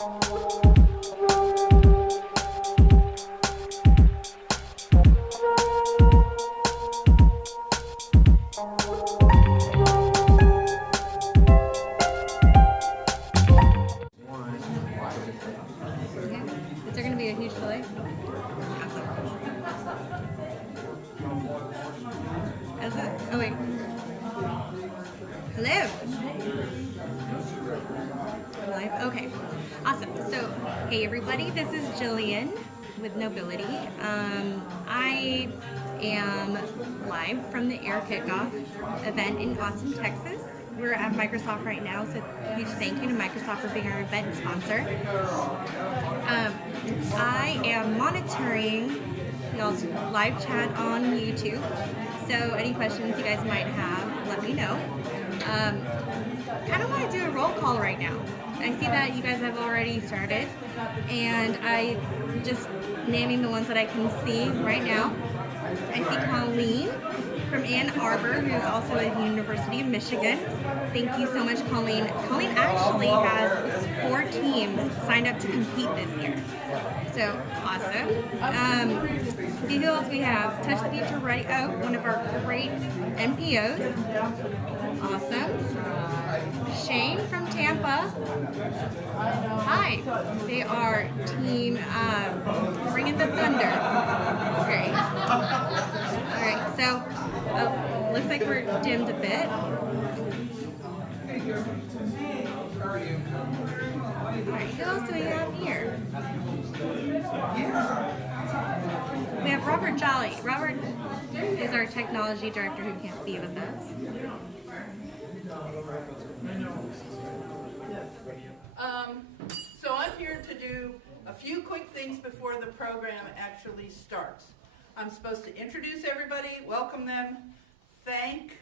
Is there going to be a huge delay? Awesome. Is it? Oh, wait. Hello. Live? Okay. Awesome. So, hey everybody, this is Jillian with Knowbility. I am live from the AIR Kick-off event in Austin, Texas. We're at Microsoft right now, so huge thank you to Microsoft for being our event sponsor. I am monitoring y'all's live chat on YouTube, so any questions you guys might have, let me know. Kind of want to do a roll call right now. I see that you guys have already started, and I just naming the ones that I can see right now. I see Colleen from Ann Arbor, who's also at the University of Michigan. Thank you so much, Colleen. Colleen actually has 4 teams signed up to compete this year. So, awesome. See who else we have. Touch the Future Ready. Oh, one of our great NPOs. Awesome. Shane from Tampa. Hi. They are team Bringing the Thunder. Great. All right, so looks like we're dimmed a bit. All right, who else do we have here? We have Robert Jolly. Robert is our technology director who can't be with us. So I'm here to do a few quick things before the program actually starts. I'm supposed to introduce everybody, welcome them, thank,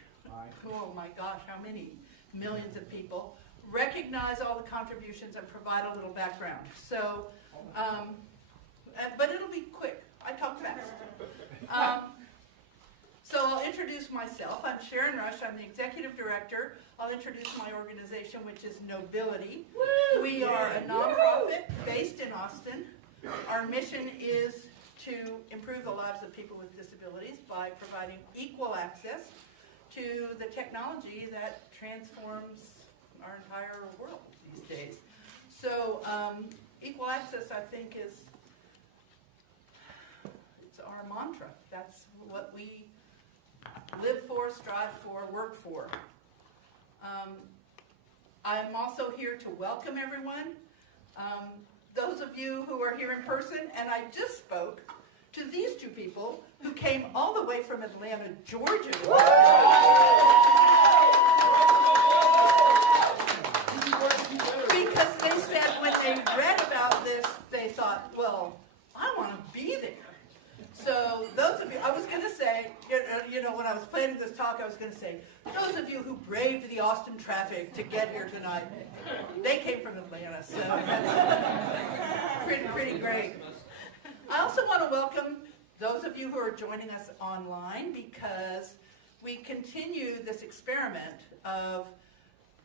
oh my gosh, how many millions of people, recognize all the contributions and provide a little background. So, but it'll be quick. I talk fast. So I'll introduce myself. I'm Sharron Rush. I'm the executive director. I'll introduce my organization, which is Knowbility. We are a nonprofit based in Austin. Our mission is to improve the lives of people with disabilities by providing equal access to the technology that transforms our entire world these days. So equal access, I think, it's our mantra. That's what we live for, strive for, work for. I'm also here to welcome everyone. Those of you who are here in person, and I just spoke to these 2 people who came all the way from Atlanta, Georgia. Because they said when they read about this, they thought, well, I want to be there. So those of you, I was going to say, you know, when I was planning this talk, I was going to say, those of you who braved the Austin traffic to get here tonight, they came from Atlanta, so that's pretty great. I also want to welcome those of you who are joining us online, because we continue this experiment of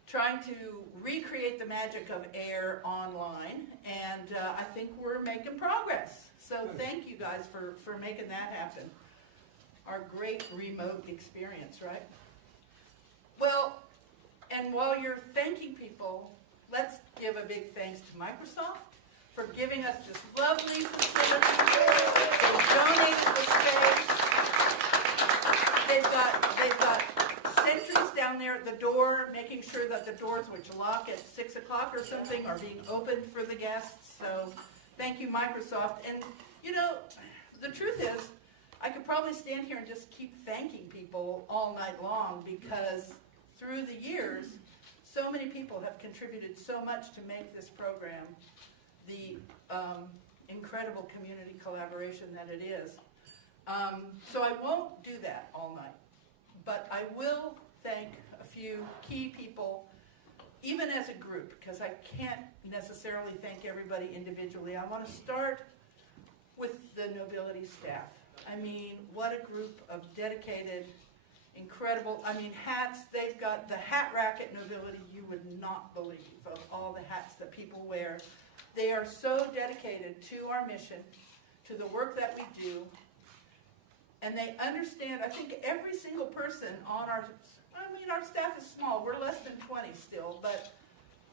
trying to recreate the magic of AIR online, and I think we're making progress. So thank you guys for making that happen. Our great remote experience, right? Well, and while you're thanking people, let's give a big thanks to Microsoft for giving us this lovely facility. They donated the space. They've got sentries down there at the door, making sure that the doors, which lock at 6 o'clock or something, are being opened for the guests. So thank you, Microsoft. And, you know, the truth is, I could probably stand here and just keep thanking people all night long, because through the years, so many people have contributed so much to make this program the incredible community collaboration that it is. So I won't do that all night, but I will thank a few key people, even as a group, because I can't necessarily thank everybody individually. I want to start with the Knowbility staff. I mean, what a group of dedicated, incredible, I mean, hats. They've got the hat rack at Knowbility you would not believe, of all the hats that people wear. They are so dedicated to our mission, to the work that we do, and they understand. I think every single person on our staff is small. We're less than 20 still, but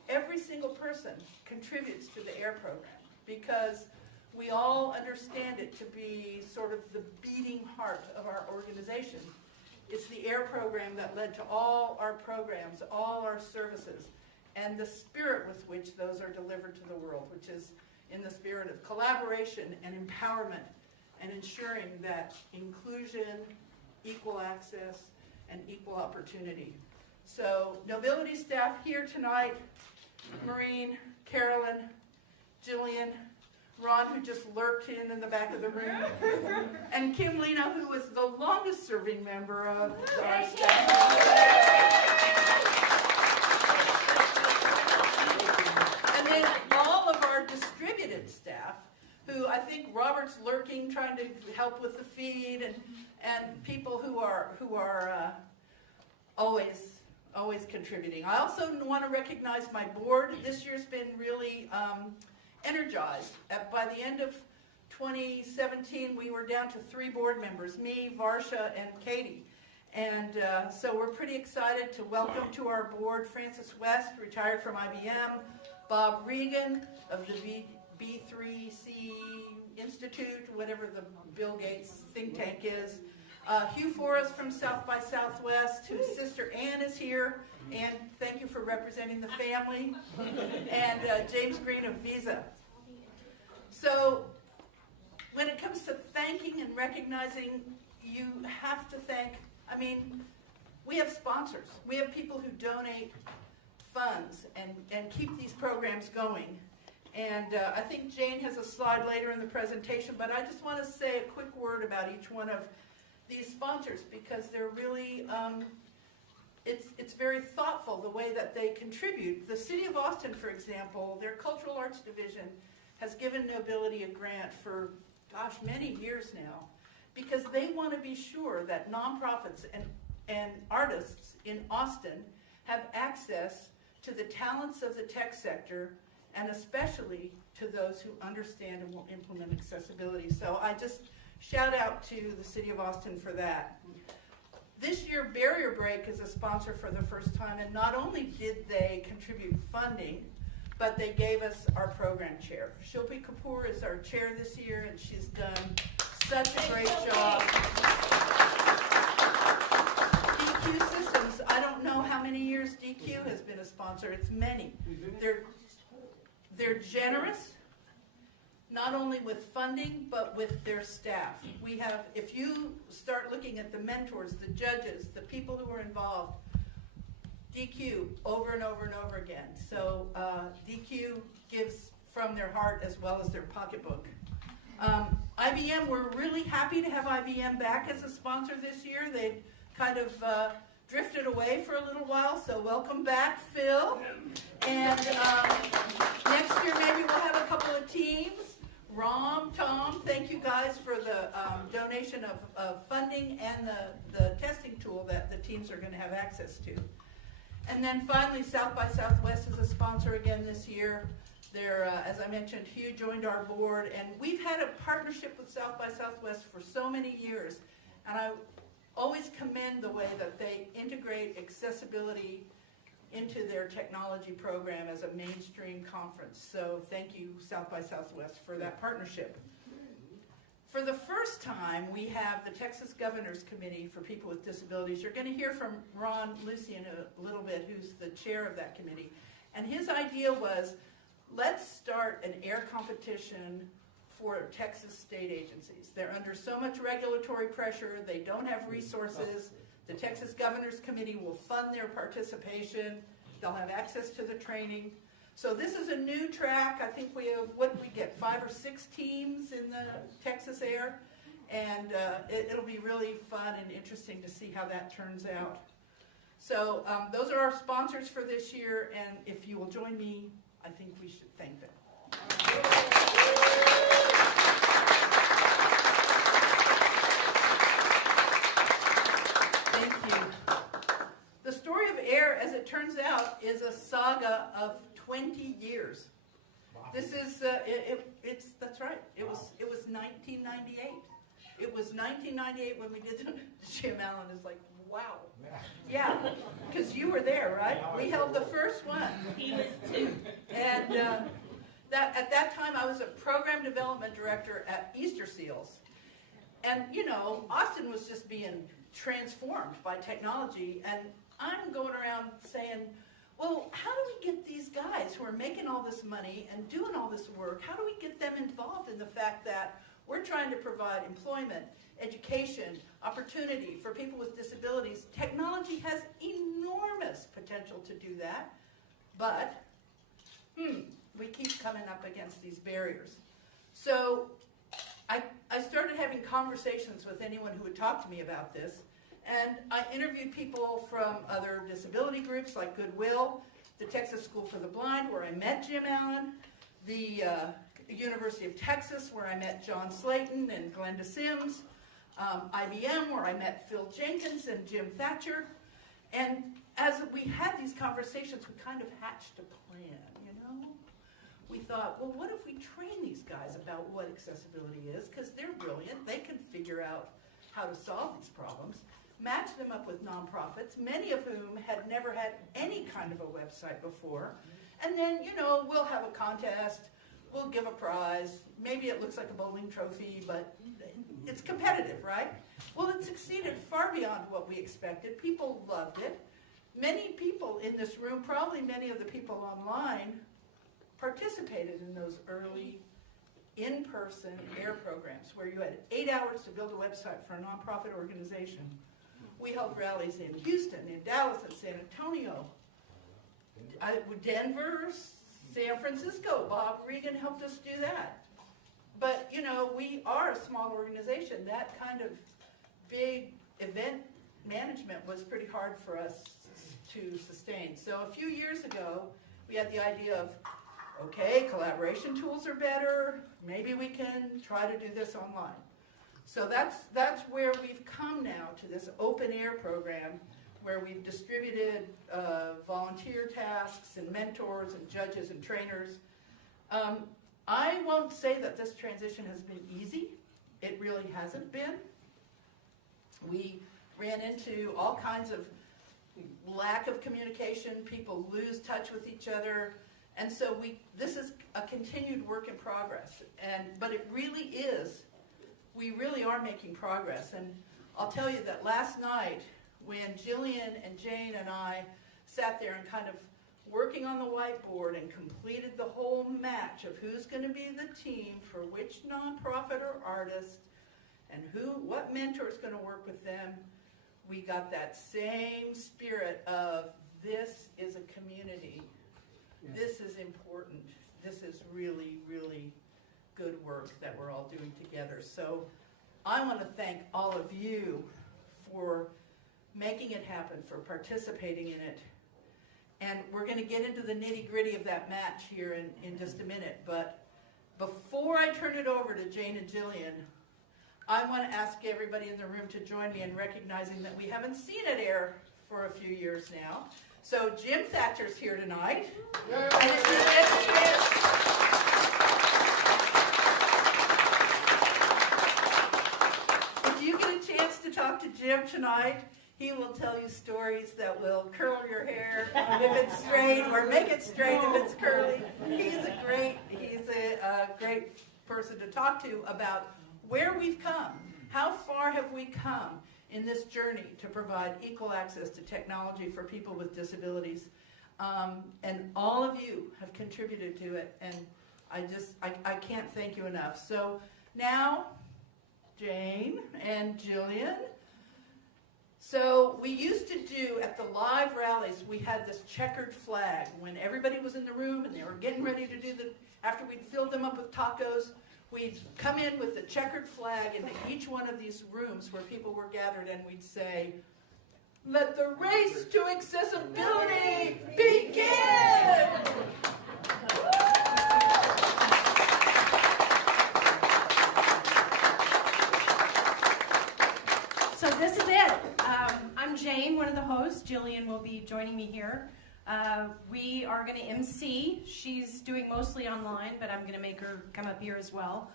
every single person contributes to the AIR program because we all understand it to be sort of the beating heart of our organization. It's the AIR program that led to all our programs, all our services, and the spirit with which those are delivered to the world, which is in the spirit of collaboration and empowerment and ensuring that inclusion, equal access, and equal opportunity. So, Knowbility staff here tonight, Maureen, Carolyn, Jillian, Ron, who just lurked in the back of the room, and Kim Lena, who was the longest serving member of our staff. And then all of our distributed staff, who I think Robert's lurking, trying to help with the feed, and people who are always contributing. I also want to recognize my board. This year's been really energized. By the end of 2017, we were down to 3 board members, me, Varsha, and Katie. And so we're pretty excited to welcome to our board Francis West, retired from IBM, Bob Regan of the B3C Institute, whatever the Bill Gates think tank is, Hugh Forrest from South by Southwest, whose sister Ann is here, and thank you for representing the family, and James Green of Visa. So when it comes to thanking and recognizing, you have to thank, we have sponsors. We have people who donate funds and keep these programs going. And I think Jane has a slide later in the presentation, but I just want to say a quick word about each one of these sponsors because they're really, it's very thoughtful the way that they contribute. The City of Austin, for example, their Cultural Arts Division has given Knowbility a grant for, gosh, many years now because they want to be sure that nonprofits and artists in Austin have access to the talents of the tech sector and especially to those who understand and will implement accessibility. So I just shout out to the City of Austin for that. This year, Barrier Break is a sponsor for the first time, and not only did they contribute funding, but they gave us our program chair. Shilpi Kapoor is our chair this year, and she's done such a great job. DQ Systems, I don't know how many years DQ has been a sponsor. It's many. They're generous, not only with funding, but with their staff. We have, if you start looking at the mentors, the judges, the people who are involved, DQ over and over and over again. So DQ gives from their heart as well as their pocketbook. IBM, we're really happy to have IBM back as a sponsor this year. They kind of drifted away for a little while, so welcome back, Phil. And next year maybe we'll have a couple of teams. Rom, Tom, thank you guys for the donation of funding and the testing tool that the teams are going to have access to. And then finally, South by Southwest is a sponsor again this year. They're, as I mentioned, Hugh joined our board, and we've had a partnership with South by Southwest for so many years, and I always commend the way that they integrate accessibility into their technology program as a mainstream conference. So thank you, South by Southwest, for that partnership. For the first time, we have the Texas Governor's Committee for People with Disabilities. You're going to hear from Ron Lucy in a little bit, who's the chair of that committee. And his idea was, let's start an AIR competition for Texas state agencies. They're under so much regulatory pressure, they don't have resources. The Texas Governor's Committee will fund their participation. They'll have access to the training. So this is a new track. I think we have, what did we get, 5 or 6 teams in the Texas AIR? And it'll be really fun and interesting to see how that turns out. So those are our sponsors for this year, and if you will join me, I think we should thank them. Thank you. The story of AIR, as it turns out, is a saga of 20 years. This is, that's right. It was 1998. It was 1998 when we did the, Jim Allen is like, wow. Yeah, because you were there, right? We held the first one. He was too. And at that time, I was a program development director at Easter Seals. And, you know, Austin was just being transformed by technology. And I'm going around saying, well, how do we get these guys who are making all this money and doing all this work, how do we get them involved in the fact that we're trying to provide employment, education, opportunity for people with disabilities? Technology has enormous potential to do that, but we keep coming up against these barriers. So I started having conversations with anyone who would talk to me about this, and I interviewed people from other disability groups like Goodwill, the Texas School for the Blind, where I met Jim Allen, the University of Texas, where I met John Slayton and Glenda Sims, IBM, where I met Phil Jenkins and Jim Thatcher. And as we had these conversations, we kind of hatched a plan, you know? We thought, well, what if we train these guys about what accessibility is? Because they're brilliant. They can figure out how to solve these problems. Match them up with nonprofits, many of whom had never had any kind of a website before. And then, you know, we'll have a contest. We'll give a prize. Maybe it looks like a bowling trophy, but it's competitive, right? Well, it succeeded far beyond what we expected. People loved it. Many people in this room, probably many of the people online, participated in those early in-person AIR programs where you had 8 hours to build a website for a nonprofit organization. We held rallies in Houston, in Dallas, and San Antonio, Denver, San Francisco. Bob Regan helped us do that. But, you know, we are a small organization. That kind of big event management was pretty hard for us to sustain. So a few years ago, we had the idea of, okay, collaboration tools are better. Maybe we can try to do this online. So that's where we've come now to this OpenAIR program, where we've distributed volunteer tasks and mentors and judges and trainers. I won't say that this transition has been easy. It really hasn't been. We ran into all kinds of lack of communication. People lose touch with each other. And so this is a continued work in progress. But it really is. We really are making progress. And I'll tell you that last night, when Jillian and Jane and I sat there and kind of working on the whiteboard and completed the whole match of who's going to be the team for which nonprofit or artist and what mentor is going to work with them, we got that same spirit of this is a community. This is important. This is really, really good work that we're all doing together. So I want to thank all of you for making it happen, for participating in it. And we're going to get into the nitty-gritty of that match here in just a minute. But before I turn it over to Jane and Jillian, I want to ask everybody in the room to join me in recognizing that we haven't seen it AIR for a few years now. So Jim Thatcher's here tonight. And if you get a chance to talk to Jim tonight, he will tell you stories that will curl your hair if it's straight, or make it straight if it's curly. He's a great person to talk to about where we've come. How far have we come in this journey to provide equal access to technology for people with disabilities? And all of you have contributed to it, and I can't thank you enough. So now, Jane and Jillian. So we used to do, at the live rallies, we had this checkered flag. When everybody was in the room and they were getting ready to do after we'd filled them up with tacos, we'd come in with the checkered flag into each one of these rooms where people were gathered, and we'd say, "Let the race to accessibility begin!" So this is it. I'm Jane, one of the hosts. Jillian will be joining me here. We are going to MC. She's doing mostly online, but I'm going to make her come up here as well.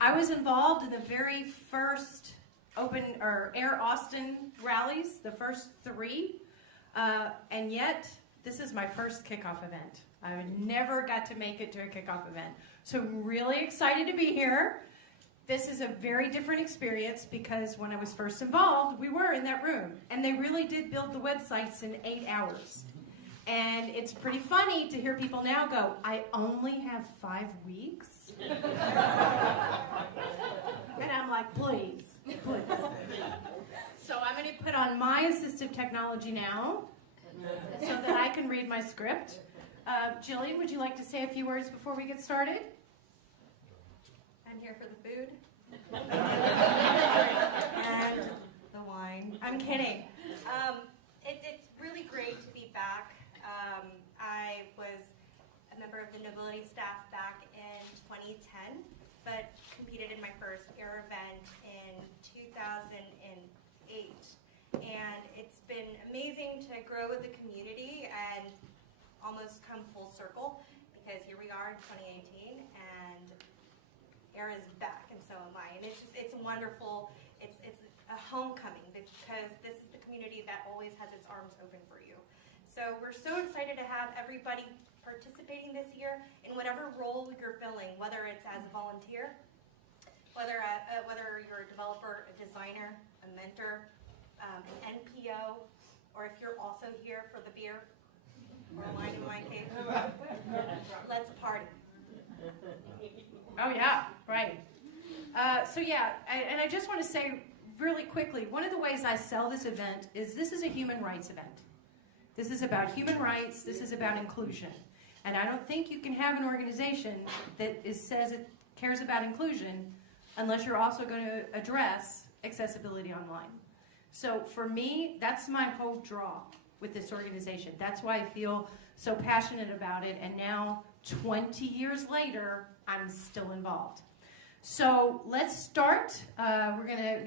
I was involved in the very first OpenAIR Austin rallies, the first 3, and yet this is my first kickoff event. I never got to make it to a kickoff event, so I'm really excited to be here. This is a very different experience because when I was first involved, we were in that room, and they really did build the websites in 8 hours. And it's pretty funny to hear people now go, I only have 5 weeks? And I'm like, please. So I'm going to put on my assistive technology now so that I can read my script. Jillian, would you like to say a few words before we get started? I'm here for the food. And the wine. I'm kidding. It's really great to be back. I was a member of the Knowbility staff back in 2010, but competed in my first AIR event in 2008. And it's been amazing to grow with the community and almost come full circle, because here we are in 2018 and AIR is back, and so am I. And it's wonderful. It's a homecoming, because this is the community that always has its arms open for you. So we're so excited to have everybody participating this year in whatever role you're filling, whether it's as a volunteer, whether you're a developer, a designer, a mentor, an NPO, or if you're also here for the beer or wine in my case. Let's party. Oh yeah, right. So yeah, and I just want to say really quickly, one of the ways I sell this event is this is a human rights event. This is about human rights, this is about inclusion. And I don't think you can have an organization that says it cares about inclusion unless you're also going to address accessibility online. So for me, that's my whole draw with this organization. That's why I feel so passionate about it, and now 20 years later, I'm still involved. So let's start.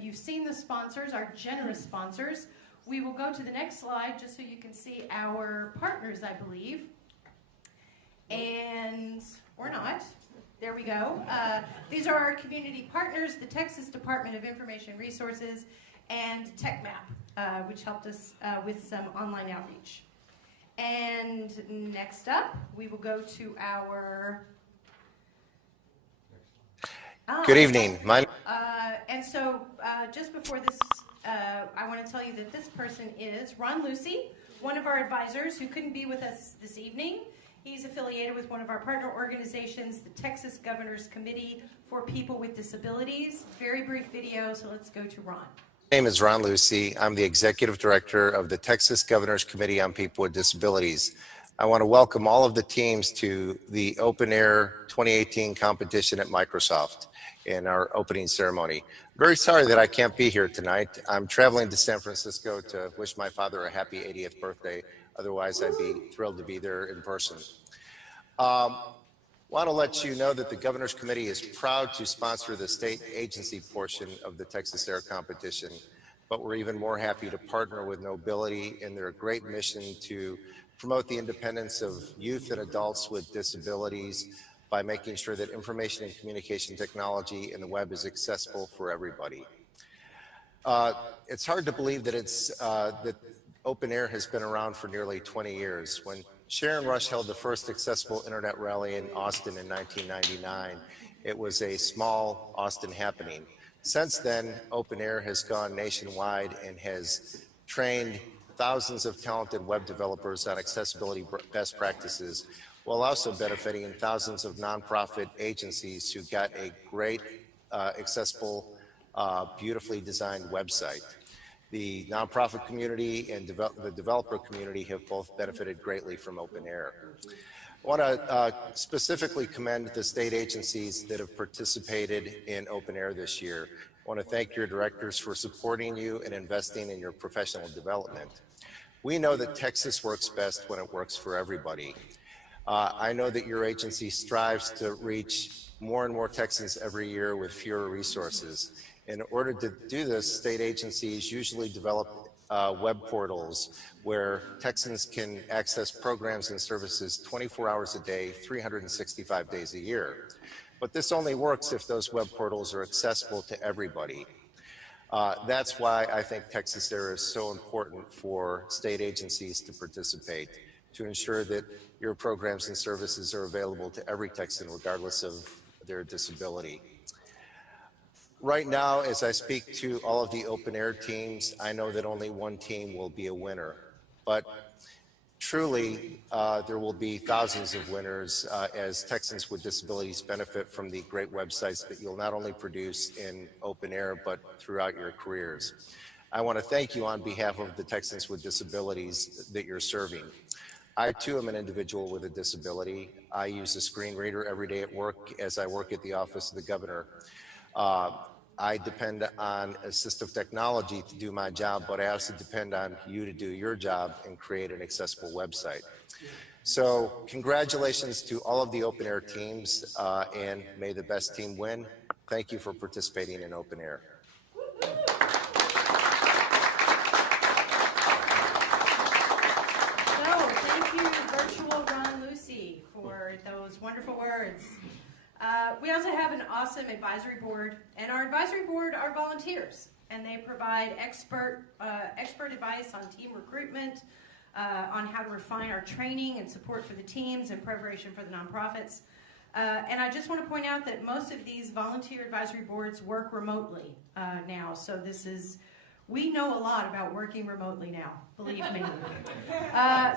You've seen the sponsors, our generous sponsors. We will go to the next slide just so you can see our partners, I believe. And, or not. There we go. These are our community partners, the Texas Department of Information Resources, and TechMap, which helped us with some online outreach. And next up, we will go to our... Good evening. And so just before this, I want to tell you that this person is Ron Lucy, one of our advisors who couldn't be with us this evening. He's affiliated with one of our partner organizations, the Texas Governor's Committee for People with Disabilities. Very brief video, so let's go to Ron. My name is Ron Lucy. I'm the Executive Director of the Texas Governor's Committee on People with Disabilities. I want to welcome all of the teams to the OpenAIR 2018 competition at Microsoft in our opening ceremony. Very sorry that I can't be here tonight. I'm traveling to San Francisco to wish my father a happy 80th birthday. Otherwise, I'd be thrilled to be there in person. Want to let you know that the Governor's Committee is proud to sponsor the state agency portion of the Texas AIR competition, but we're even more happy to partner with Knowbility in their great mission to promote the independence of youth and adults with disabilities by making sure that information and communication technology and the web is accessible for everybody. It's hard to believe that that OpenAIR has been around for nearly 20 years. When Sharron Rush held the first accessible internet rally in Austin in 1999, it was a small Austin happening. Since then, OpenAIR has gone nationwide and has trained thousands of talented web developers on accessibility best practices, while also benefiting thousands of nonprofit agencies who got a great, accessible, beautifully designed website. The nonprofit community and the developer community have both benefited greatly from OpenAIR. I want to specifically commend the state agencies that have participated in OpenAIR this year. I want to thank your directors for supporting you and investing in your professional development. We know that Texas works best when it works for everybody. I know that your agency strives to reach more and more Texans every year with fewer resources. In order to do this, state agencies usually develop web portals where Texans can access programs and services 24 hours a day, 365 days a year. But this only works if those web portals are accessible to everybody. That's why I think TexasAIR is so important for state agencies to participate, to ensure that your programs and services are available to every Texan, regardless of their disability. Right now, as I speak to all of the OpenAIR teams, I know that only one team will be a winner. But truly, there will be thousands of winners as Texans with disabilities benefit from the great websites that you'll not only produce in OpenAIR, but throughout your careers. I want to thank you on behalf of the Texans with disabilities that you're serving. I too am an individual with a disability. I use a screen reader every day at work as I work at the office of the governor. I depend on assistive technology to do my job, but I also depend on you to do your job and create an accessible website. So congratulations to all of the OpenAIR teams, and may the best team win. Thank you for participating in OpenAIR. For those wonderful words. We also have an awesome advisory board, and our advisory board are volunteers, and they provide expert advice on team recruitment, on how to refine our training and support for the teams and preparation for the nonprofits. And I just want to point out that most of these volunteer advisory boards work remotely now, so we know a lot about working remotely now, believe me.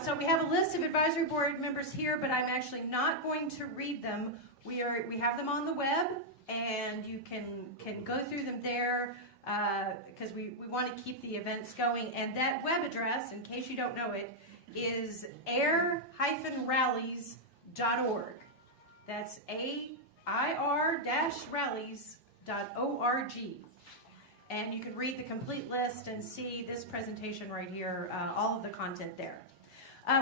So we have a list of advisory board members here, but I'm actually not going to read them. We have them on the web, and you can go through them there because we want to keep the events going. And that web address, in case you don't know it, is air-rallies.org. That's AIR-rallies.org. And you can read the complete list and see this presentation right here, all of the content there.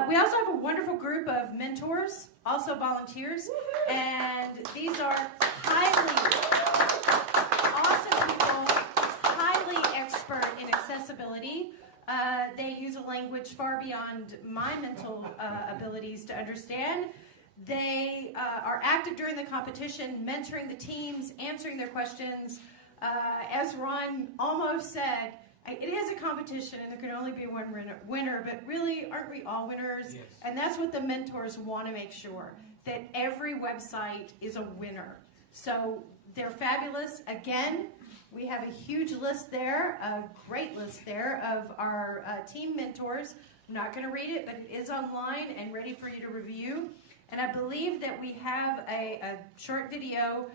We also have a wonderful group of mentors, also volunteers, and these are highly awesome people, highly expert in accessibility. They use a language far beyond my mental abilities to understand. They are active during the competition, mentoring the teams, answering their questions. As Ron almost said, it is a competition and there can only be one winner, but really, aren't we all winners? Yes. And that's what the mentors want to make sure, that every website is a winner. So they're fabulous. Again, we have a huge list there, a great list there of our team mentors. I'm not going to read it, but it is online and ready for you to review. And I believe that we have a short video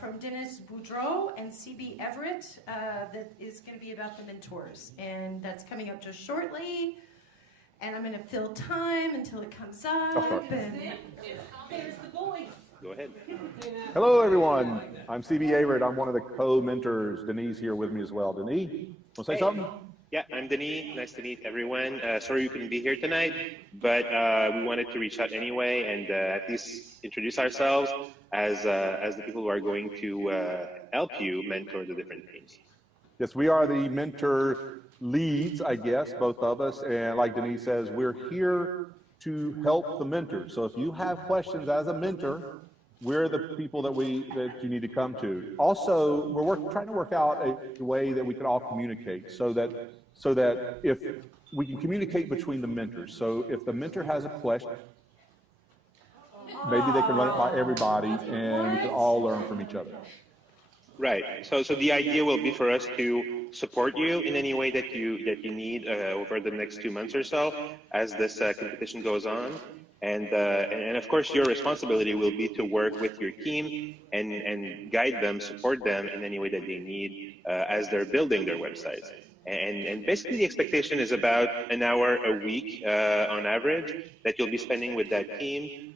from Dennis Boudreau and C.B. Everett that is going to be about the mentors. And that's coming up just shortly. And I'm going to fill time until it comes up. And there's the voice. Go ahead. Hello, everyone. I'm C.B. Everett. I'm one of the co-mentors. Denise here with me as well. Denise, want to say something? Yeah, I'm Denis. Nice to meet everyone. Sorry you couldn't be here tonight, but we wanted to reach out anyway and at least introduce ourselves as the people who are going to help you mentor the different teams. Yes, we are the mentor leads, I guess, both of us. And like Denise says, we're here to help the mentors. So if you have questions as a mentor, we're the people that you need to come to. Also, we're trying to work out a way that we can all communicate so that if we can communicate between the mentors. So if the mentor has a question, maybe they can run it by everybody and we can all learn from each other. Right. So the idea will be for us to support you in any way that you need over the next 2 months or so as this competition goes on. And of course, your responsibility will be to work with your team and guide them, support them in any way that they need as they're building their websites. And basically, the expectation is about an hour a week on average that you'll be spending with that team,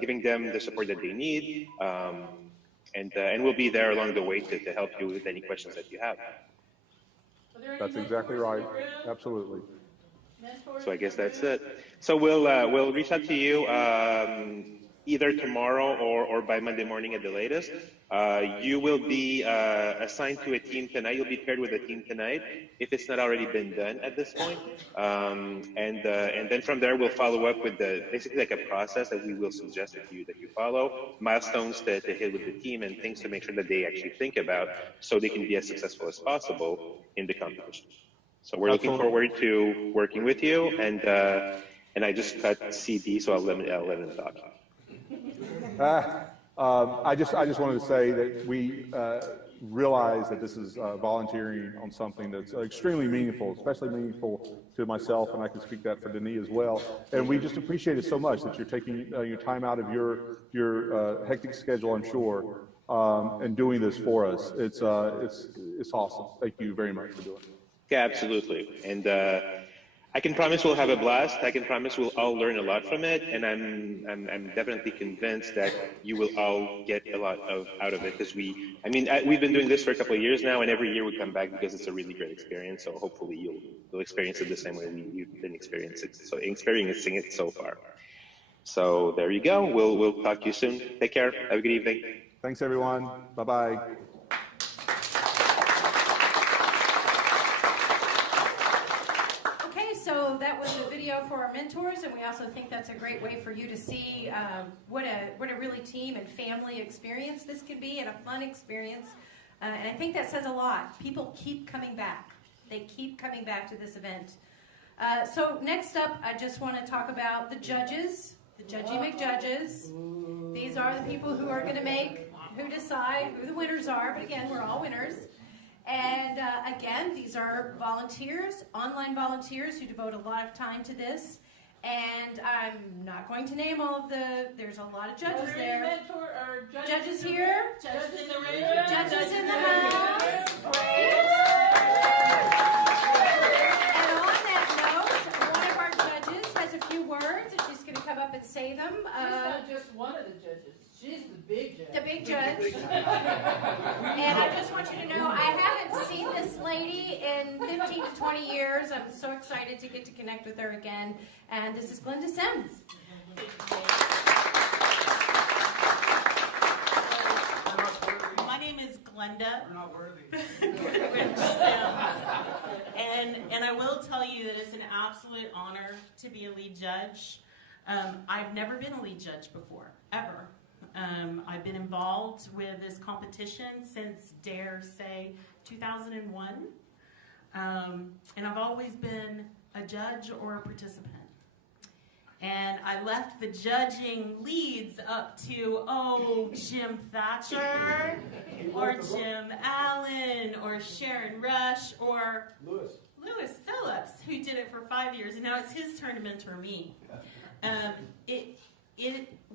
giving them the support that they need, and we'll be there along the way to help you with any questions that you have. That's exactly right. Absolutely. So I guess that's it. So we'll reach out to you either tomorrow or by Monday morning at the latest. You will be assigned to a team tonight. You'll be paired with a team tonight if it's not already been done at this point. And then from there, we'll follow up with basically like a process that we will suggest that you follow, milestones to hit with the team, and things to make sure that they actually think about so they can be as successful as possible in the competition. So we're looking forward to working with you, and I just cut CD, so I'll let him talk. I just wanted to say that we realize that this is volunteering on something that's extremely meaningful, especially meaningful to myself, and I can speak that for Denis as well. And we just appreciate it so much that you're taking your time out of your hectic schedule, I'm sure, and doing this for us. It's awesome. Thank you very much for doing it. Yeah, absolutely. And I can promise we'll have a blast. I can promise we'll all learn a lot from it, and I'm definitely convinced that you will all get a lot out of it, because we've been doing this for a couple of years now, and every year we come back because it's a really great experience. So hopefully you'll experience it the same way you've been experiencing it so far. So there you go. We'll talk to you soon. Take care. Have a good evening. Thanks, everyone. Bye-bye. So that was a video for our mentors, and we also think that's a great way for you to see what a really team and family experience this can be, and a fun experience. And I think that says a lot. People keep coming back. They keep coming back to this event. So next up, I just want to talk about the judges, the Judgy McJudges. These are the people who are going to decide who the winners are. But again, we're all winners. And again, these are volunteers, online volunteers who devote a lot of time to this. And I'm not going to name all of there's a lot of judges there. Judges here. Judges in the room. Judges in the house. And on that note, one of our judges has a few words, and she's going to come up and say them. She's not just one of the judges. She's the big judge. The big judge. And I just want you to know, I haven't seen this lady in 15 to 20 years. I'm so excited to get to connect with her again. And this is Glenda Sims. My name is Glenda. We're not worthy. And I will tell you that it's an absolute honor to be a lead judge. I've never been a lead judge before, ever. I've been involved with this competition since, dare say, 2001. And I've always been a judge or a participant. And I left the judging leads up to, Jim Thatcher, or Jim Allen, or Sharron Rush, or Lewis Phillips, who did it for 5 years, and now it's his turn to mentor me.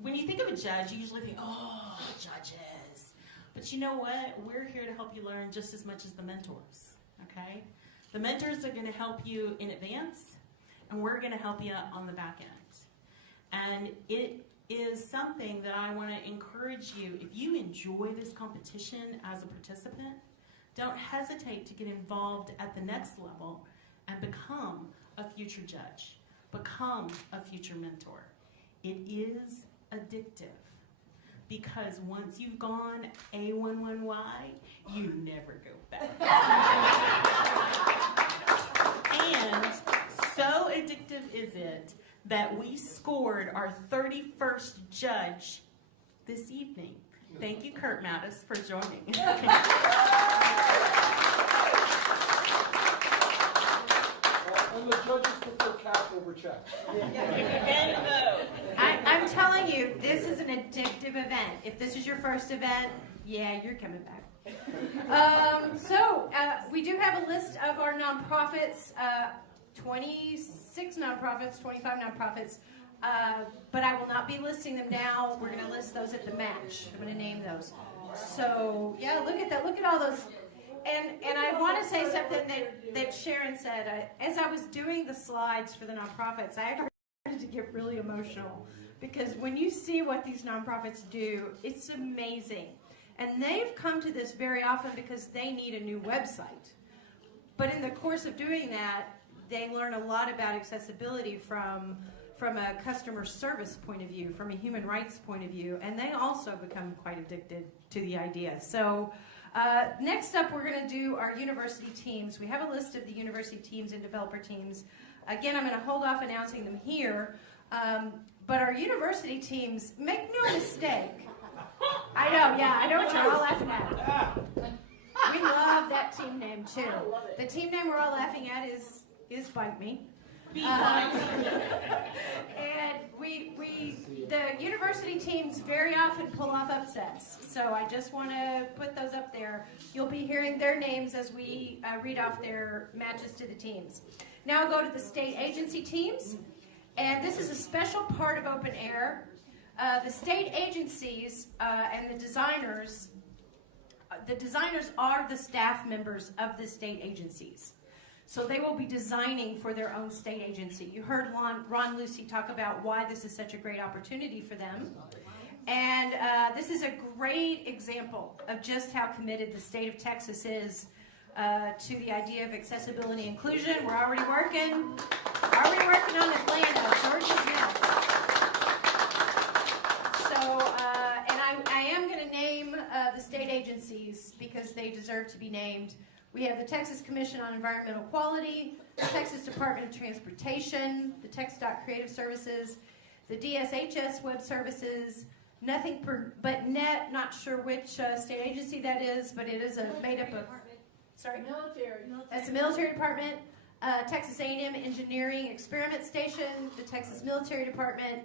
When you think of a judge, you usually think, judges. But you know what? We're here to help you learn just as much as the mentors, okay? The mentors are going to help you in advance, and we're going to help you on the back end. And it is something that I want to encourage you. If you enjoy this competition as a participant, don't hesitate to get involved at the next level and become a future judge, become a future mentor. It is addictive, because once you've gone A11Y, you never go back. And so addictive is it that we scored our 31st judge this evening. Thank you, Kurt Mattis, for joining. And the judges prefer cash over check. I'm telling you, this is an addictive event. If this is your first event, yeah, you're coming back. We do have a list of our nonprofits, 26 nonprofits, 25 nonprofits, but I will not be listing them now. We're going to list those at the match. I'm going to name those. So, yeah, look at that. Look at all those. And I want to say something that Sharron said. As I was doing the slides for the nonprofits, I started to get really emotional, because when you see what these nonprofits do, it's amazing. And they've come to this very often because they need a new website. But in the course of doing that, they learn a lot about accessibility from from a customer service point of view, from a human rights point of view, and they also become quite addicted to the idea. So next up, we're going to do our university teams. We have a list of the university teams and developer teams. Again, I'm going to hold off announcing them here, but our university teams, make no mistake. I know, yeah, I know what you're all laughing at. We love that team name too. The team name we're all laughing at is Bite Me. And the university teams very often pull off upsets, so I just want to put those up there. You'll be hearing their names as we read off their matches to the teams. Now I'll go to the state agency teams, and this is a special part of OpenAIR. The state agencies and the designers are the staff members of the state agencies. So they will be designing for their own state agency. You heard Ron Lucy talk about why this is such a great opportunity for them. And this is a great example of just how committed the state of Texas is to the idea of accessibility and inclusion. We're already working on Atlanta, Georgia's next. So, and I am going to name the state agencies because they deserve to be named. We have the Texas Commission on Environmental Quality, the Texas Department of Transportation, the TxDOT Creative Services, the DSHS Web Services, Nothing But Net, not sure which state agency that is, but it is made up of, sorry? Military. That's the military department, Texas A&M Engineering Experiment Station, the Texas Military Department,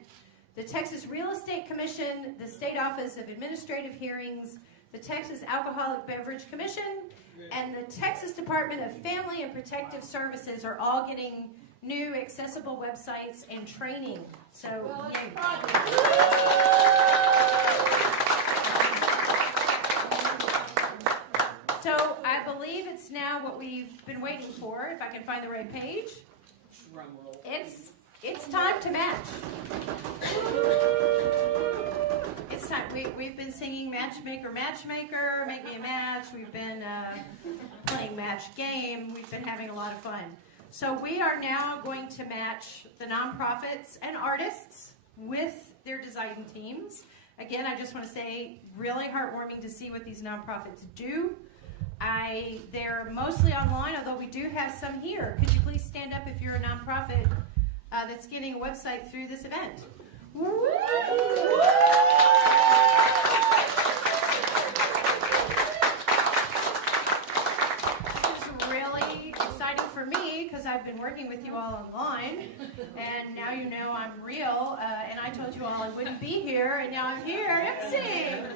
the Texas Real Estate Commission, the State Office of Administrative Hearings, the Texas Alcoholic Beverage Commission, and the Texas Department of Family and Protective Services are all getting new accessible websites and training. So, yay. So I believe it's now what we've been waiting for, if I can find the right page. It's time to match. It's time. We've been singing Matchmaker, Matchmaker, Make Me a Match. We've been playing Match Game. We've been having a lot of fun. So we are now going to match the nonprofits and artists with their design teams. Again, I just want to say, really heartwarming to see what these nonprofits do. They're mostly online, although we do have some here. Could you please stand up if you're a nonprofit that's getting a website through this event? Woo! This is really exciting for me because I've been working with you all online, and now you know I'm real, and I told you all I wouldn't be here, and now I'm here emceeing.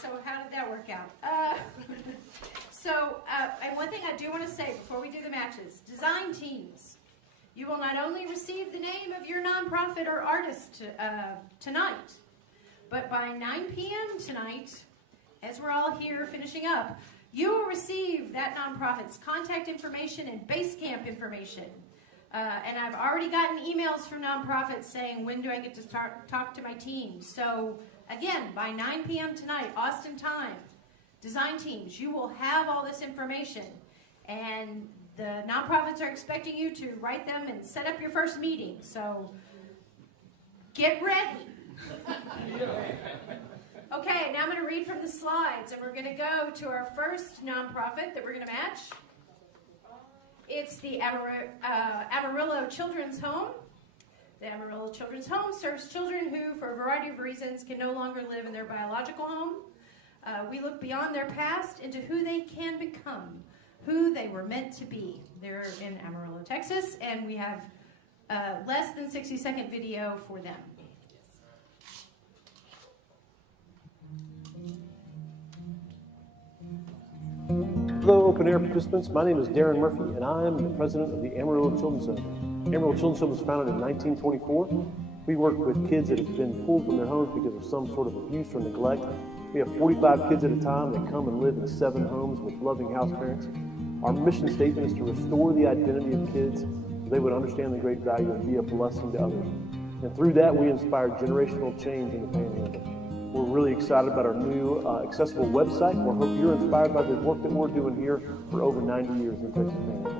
So how did that work out? And one thing I do want to say before we do the matches, design teams. You will not only receive the name of your nonprofit or artist tonight, but by 9 p.m. tonight, as we're all here finishing up, you will receive that nonprofit's contact information and base camp information. And I've already gotten emails from nonprofits saying, when do I get to talk to my team? So again, by 9 p.m. tonight, Austin time, design teams, you will have all this information. And the nonprofits are expecting you to write them and set up your first meeting. So get ready. Okay, now I'm going to read from the slides, and we're going to go to our first nonprofit that we're going to match. It's the Amarillo Children's Home. The Amarillo Children's Home serves children who, for a variety of reasons, can no longer live in their biological home. We look beyond their past into who they can become, who they were meant to be. They're in Amarillo, Texas, and we have less than 60-second video for them. Hello, Open Air participants. My name is Darren Murphy, and I am the president of the Amarillo Children's Home. Amarillo Children's Home was founded in 1924. We work with kids that have been pulled from their homes because of some sort of abuse or neglect. We have 45 kids at a time that come and live in 7 homes with loving house parents. Our mission statement is to restore the identity of kids so they would understand the great value and be a blessing to others. And through that, we inspire generational change in the Panhandle. We're really excited about our new accessible website. We hope you're inspired by the work that we're doing here for over 90 years in the Texas Panhandle.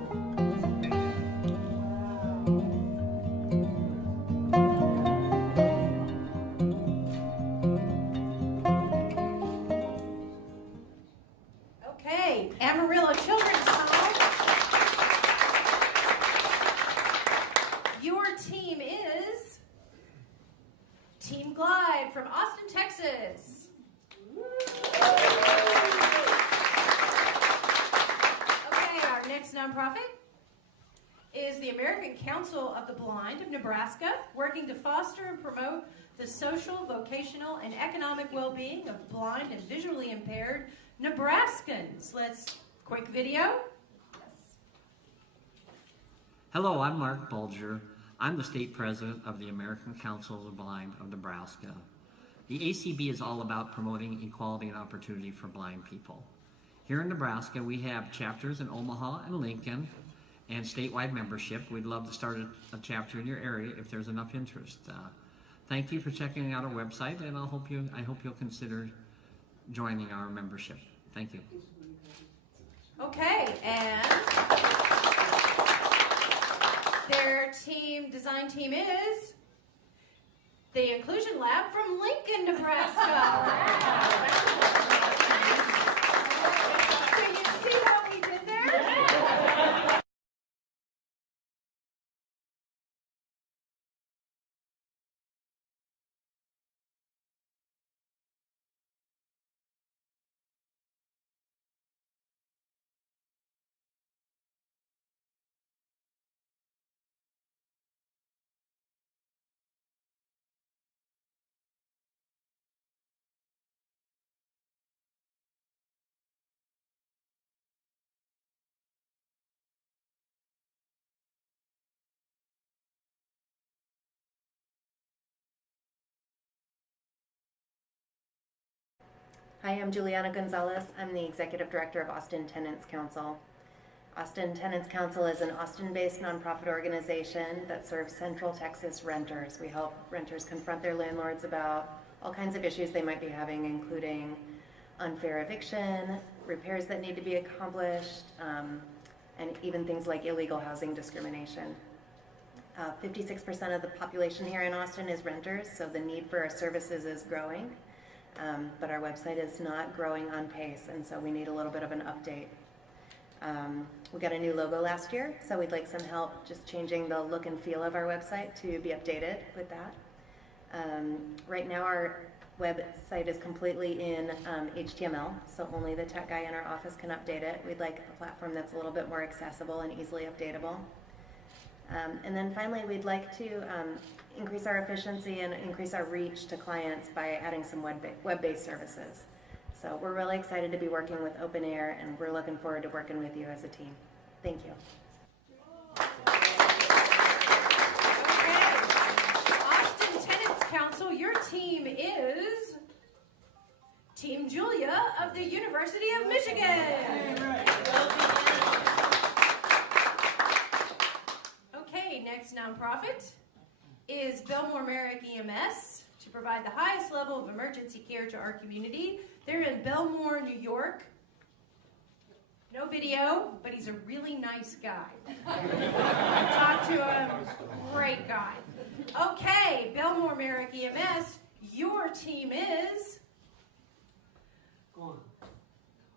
Council of the Blind of Nebraska, working to foster and promote the social, vocational, and economic well-being of blind and visually impaired Nebraskans. Quick video. Yes. Hello, I'm Mark Bulger. I'm the state president of the American Council of the Blind of Nebraska. The ACB is all about promoting equality and opportunity for blind people. Here in Nebraska, we have chapters in Omaha and Lincoln and statewide membership. We'd love to start a chapter in your area if there's enough interest. Thank you for checking out our website, and I hope you'll consider joining our membership. Thank you. Okay, and their design team is the Inclusion Lab from Lincoln, Nebraska. So you see what we did there? Hi, I'm Juliana Gonzalez. I'm the Executive Director of Austin Tenants Council. Austin Tenants Council is an Austin-based nonprofit organization that serves Central Texas renters. We help renters confront their landlords about all kinds of issues they might be having, including unfair eviction, repairs that need to be accomplished, and even things like illegal housing discrimination. 56% of the population here in Austin is renters, so the need for our services is growing. But our website is not growing on pace, and so we need a little bit of an update. We got a new logo last year, so we'd like some help just changing the look and feel of our website to be updated with that. Right now our website is completely in HTML, so only the tech guy in our office can update it. We'd like a platform that's a little bit more accessible and easily updatable. And then finally, we'd like to increase our efficiency and increase our reach to clients by adding some web-based services. So we're really excited to be working with OpenAIR, and we're looking forward to working with you as a team. Thank you. Okay. Austin Tenants Council, your team is Team Julia of the University of Michigan. Okay, next nonprofit is Belmore Merrick EMS to provide the highest level of emergency care to our community. They're in Belmore, New York. No video, but he's a really nice guy. Talk to him, great guy. Okay, Belmore Merrick EMS, your team is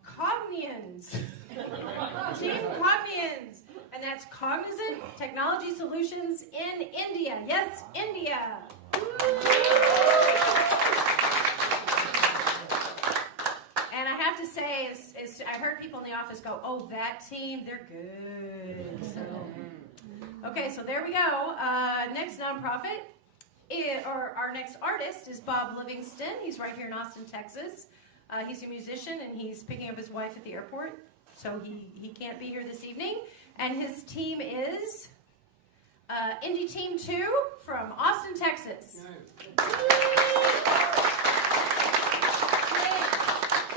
COGNIONS. Team COGNIONS. And that's Cognizant Technology Solutions in India. Yes, India. And I have to say, I heard people in the office go, oh, that team, they're good. So, okay, so there we go. Next nonprofit, or our next artist is Bob Livingston. He's right here in Austin, Texas. He's a musician, and he's picking up his wife at the airport, so he can't be here this evening. And his team is Indie Team 2 from Austin, Texas.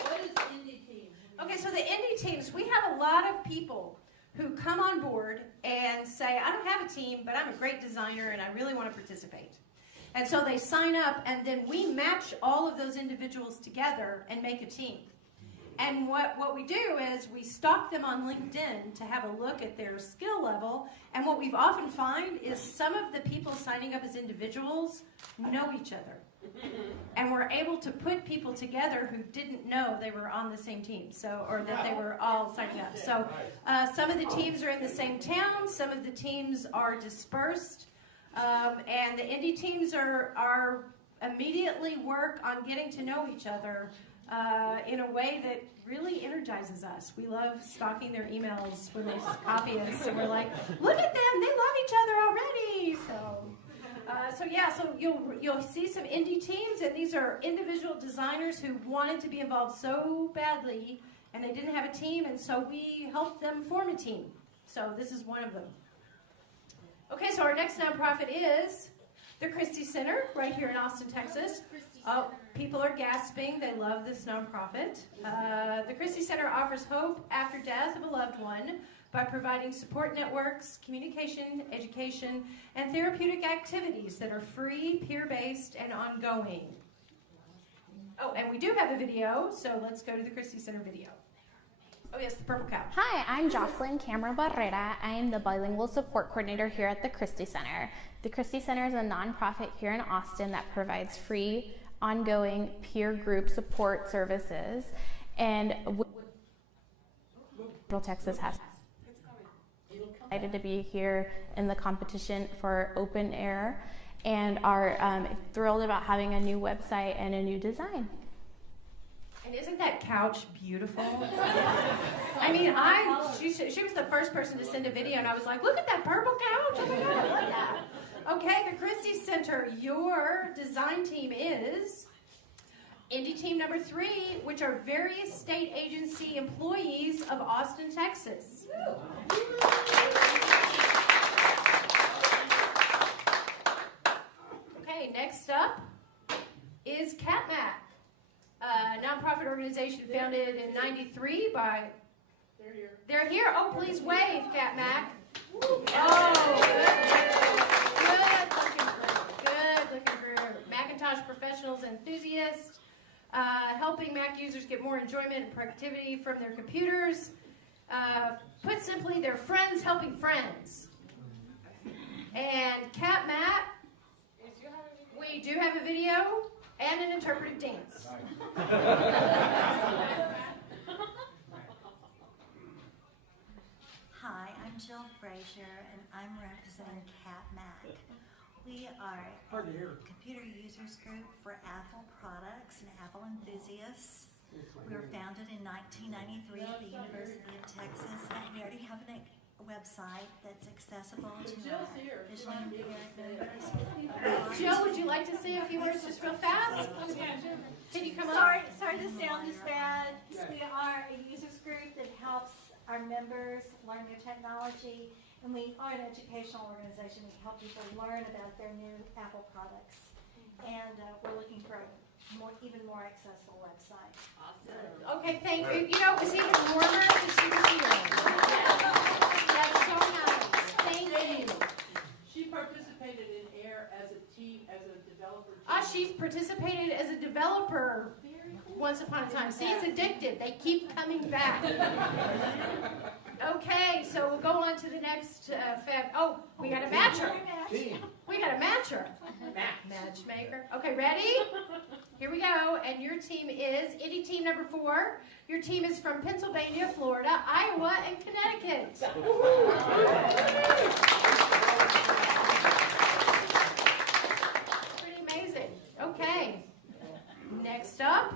What is Indie Team? Okay, so the Indie Teams, we have a lot of people who come on board and say, I don't have a team, but I'm a great designer and I really want to participate. And so they sign up, and then we match all of those individuals together and make a team. And what we do is we stalk them on LinkedIn to have a look at their skill level. And what we've often find is some of the people signing up as individuals know each other. And we're able to put people together who didn't know they were on the same team, or that they were all signing up. So some of the teams are in the same town, some of the teams are dispersed, and the indie teams are immediately work on getting to know each other in a way that really energizes us. We love stalking their emails when they copy us, and we're like, look at them, they love each other already. So you'll see some indie teams, and these are individual designers who wanted to be involved so badly, and they didn't have a team, and so we helped them form a team. So this is one of them. Okay, so our next nonprofit is the Christie Center, right here in Austin, Texas. Oh, people are gasping. They love this nonprofit. The Christie Center offers hope after death of a loved one by providing support networks, communication, education, and therapeutic activities that are free, peer-based, and ongoing. Oh, and we do have a video, so let's go to the Christie Center video. Oh yes, the purple cow. Hi, I'm Jocelyn Cameron Barrera. I am the bilingual support coordinator here at the Christie Center. The Christie Center is a nonprofit here in Austin that provides free, ongoing peer group support services, and Texas has excited to be here in the competition for OpenAIR, and are thrilled about having a new website and a new design. And isn't that couch beautiful? I mean, she was the first person to send a video, and I was like, look at that purple couch. Oh my God, I love that. Okay, the Christie Center, your design team is Indie Team number 3, which are various state agency employees of Austin, Texas. Okay, next up is CatMac, a nonprofit organization founded in '93 by... They're here. They're here. Oh, please wave, CatMac. Good looking group. Macintosh professionals and enthusiasts, helping Mac users get more enjoyment and productivity from their computers. Put simply, they're friends helping friends. And CatMac, we do have a video and an interpretive dance. Hi, I'm Jill Frazier, and I'm representing CatMac. We are a computer users group for Apple products and Apple enthusiasts. We were founded in 1993 at the University of Texas, and we already have a website that's accessible to visually impaired members. Jill, would you like to say a few words just real fast? Can you come Sorry, the sound is bad. We are a users group that helps our members learn their technology, and we are an educational organization. We help people learn about their new Apple products, and we're looking for a even more accessible website. Awesome. Okay, thank you. You know, it was even warmer than she was here. That's so nice. Thank you. She participated in AIR as a team, as a developer team. She's participated as a developer once upon a time. See, it's addictive. They keep coming back. Okay, so we'll go on to the next oh, we got a matcher. We got a matcher. Matchmaker. Okay, ready? Here we go. And your team is Indie Team number 4. Your team is from Pennsylvania, Florida, Iowa, and Connecticut. Pretty amazing. Okay. Next up,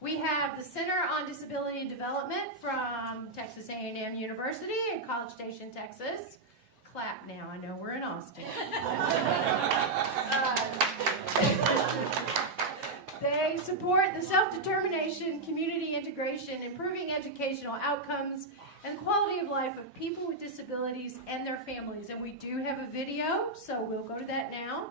we have the Center on Disability and Development from Texas A&M University in College Station, Texas. Clap now. I know we're in Austin. They support the self-determination, community integration, improving educational outcomes, and quality of life of people with disabilities and their families. And we do have a video, so we'll go to that now.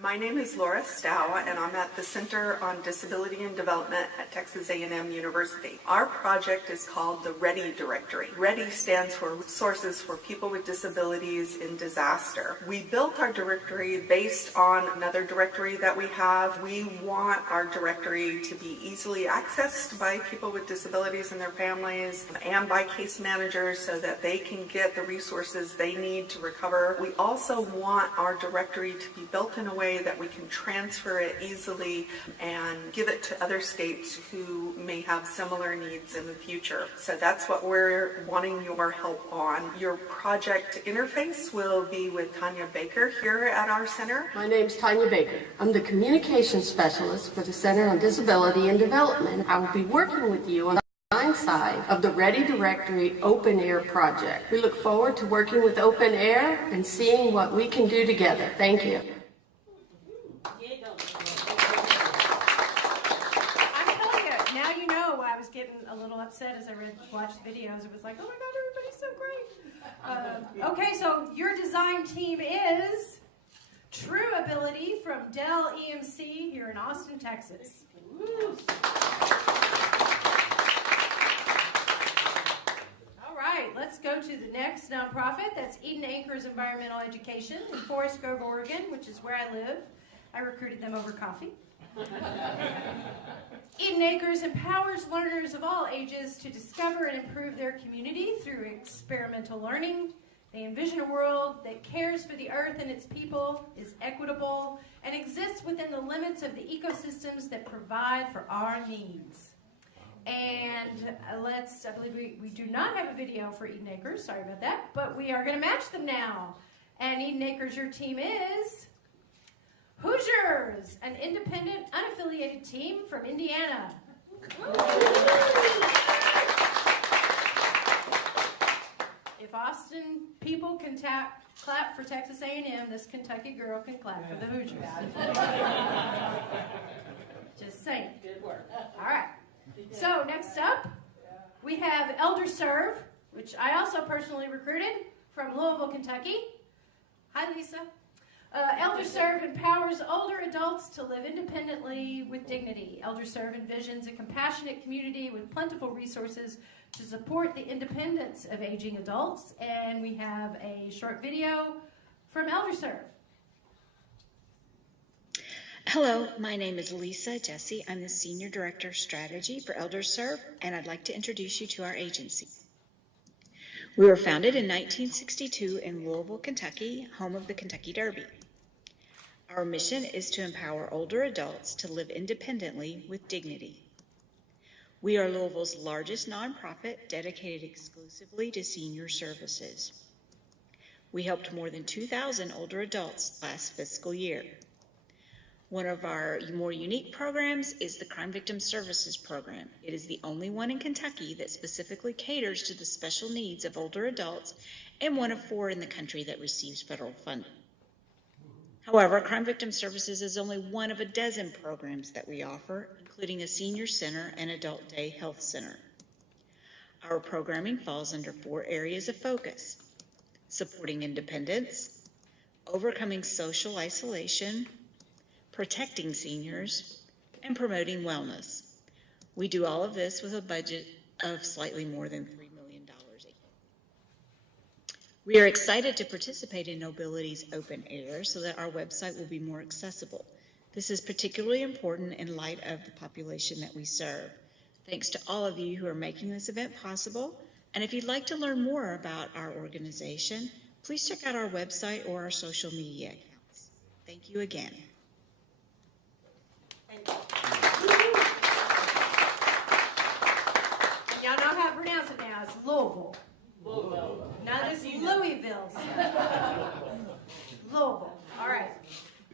My name is Laura Stow, and I'm at the Center on Disability and Development at Texas A&M University. Our project is called the READY Directory. READY stands for Resources for People with Disabilities in Disaster. We built our directory based on another directory that we have. We want our directory to be easily accessed by people with disabilities and their families and by case managers so that they can get the resources they need to recover. We also want our directory to be built in a way way that we can transfer it easily and give it to other states who may have similar needs in the future. So that's what we're wanting your help on. Your project interface will be with Tanya Baker here at our center. My name's Tanya Baker. I'm the communications specialist for the Center on Disability and Development. I will be working with you on the design side of the Ready Directory OpenAIR project. We look forward to working with OpenAIR and seeing what we can do together. Thank you. I'm telling you, now you know why I was getting a little upset as I watched the videos. It was like, oh my God, everybody's so great. Okay, so your design team is Knowbility from Dell EMC here in Austin, Texas. Woo. All right, let's go to the next nonprofit. That's Eden Acres Environmental Education in Forest Grove, Oregon, which is where I live. I recruited them over coffee. Eden Acres empowers learners of all ages to discover and improve their community through experimental learning. They envision a world that cares for the earth and its people, is equitable, and exists within the limits of the ecosystems that provide for our needs. And I believe we do not have a video for Eden Acres, sorry about that, but we are going to match them now. And Eden Acres, your team is Hoosiers, an independent, unaffiliated team from Indiana. If Austin people can clap for Texas A&M, this Kentucky girl can clap for the Hoosiers. Just saying. Good work. All right. So next up, we have Elder Serve, which I also personally recruited from Louisville, Kentucky. Hi, Lisa. Elder Serve empowers older adults to live independently with dignity. Elder Serve envisions a compassionate community with plentiful resources to support the independence of aging adults. And we have a short video from Elder Serve. Hello, my name is Lisa Jesse. I'm the Senior Director of Strategy for Elder Serve, and I'd like to introduce you to our agency. We were founded in 1962 in Louisville, Kentucky, home of the Kentucky Derby. Our mission is to empower older adults to live independently with dignity. We are Louisville's largest nonprofit dedicated exclusively to senior services. We helped more than 2,000 older adults last fiscal year. One of our more unique programs is the Crime Victim Services Program. It is the only one in Kentucky that specifically caters to the special needs of older adults and one of 4 in the country that receives federal funding. However, Crime Victim Services is only one of a dozen programs that we offer, including a senior center and adult day health center. Our programming falls under 4 areas of focus: supporting independence, overcoming social isolation, protecting seniors, and promoting wellness. We do all of this with a budget of slightly more than $3 million a year. We are excited to participate in Knowbility's OpenAIR so that our website will be more accessible. This is particularly important in light of the population that we serve. Thanks to all of you who are making this event possible. And if you'd like to learn more about our organization, please check out our website or our social media accounts. Thank you again. And y'all know how to pronounce it now. It's Louisville. Louisville. Not this Louisville. Louisville. All right.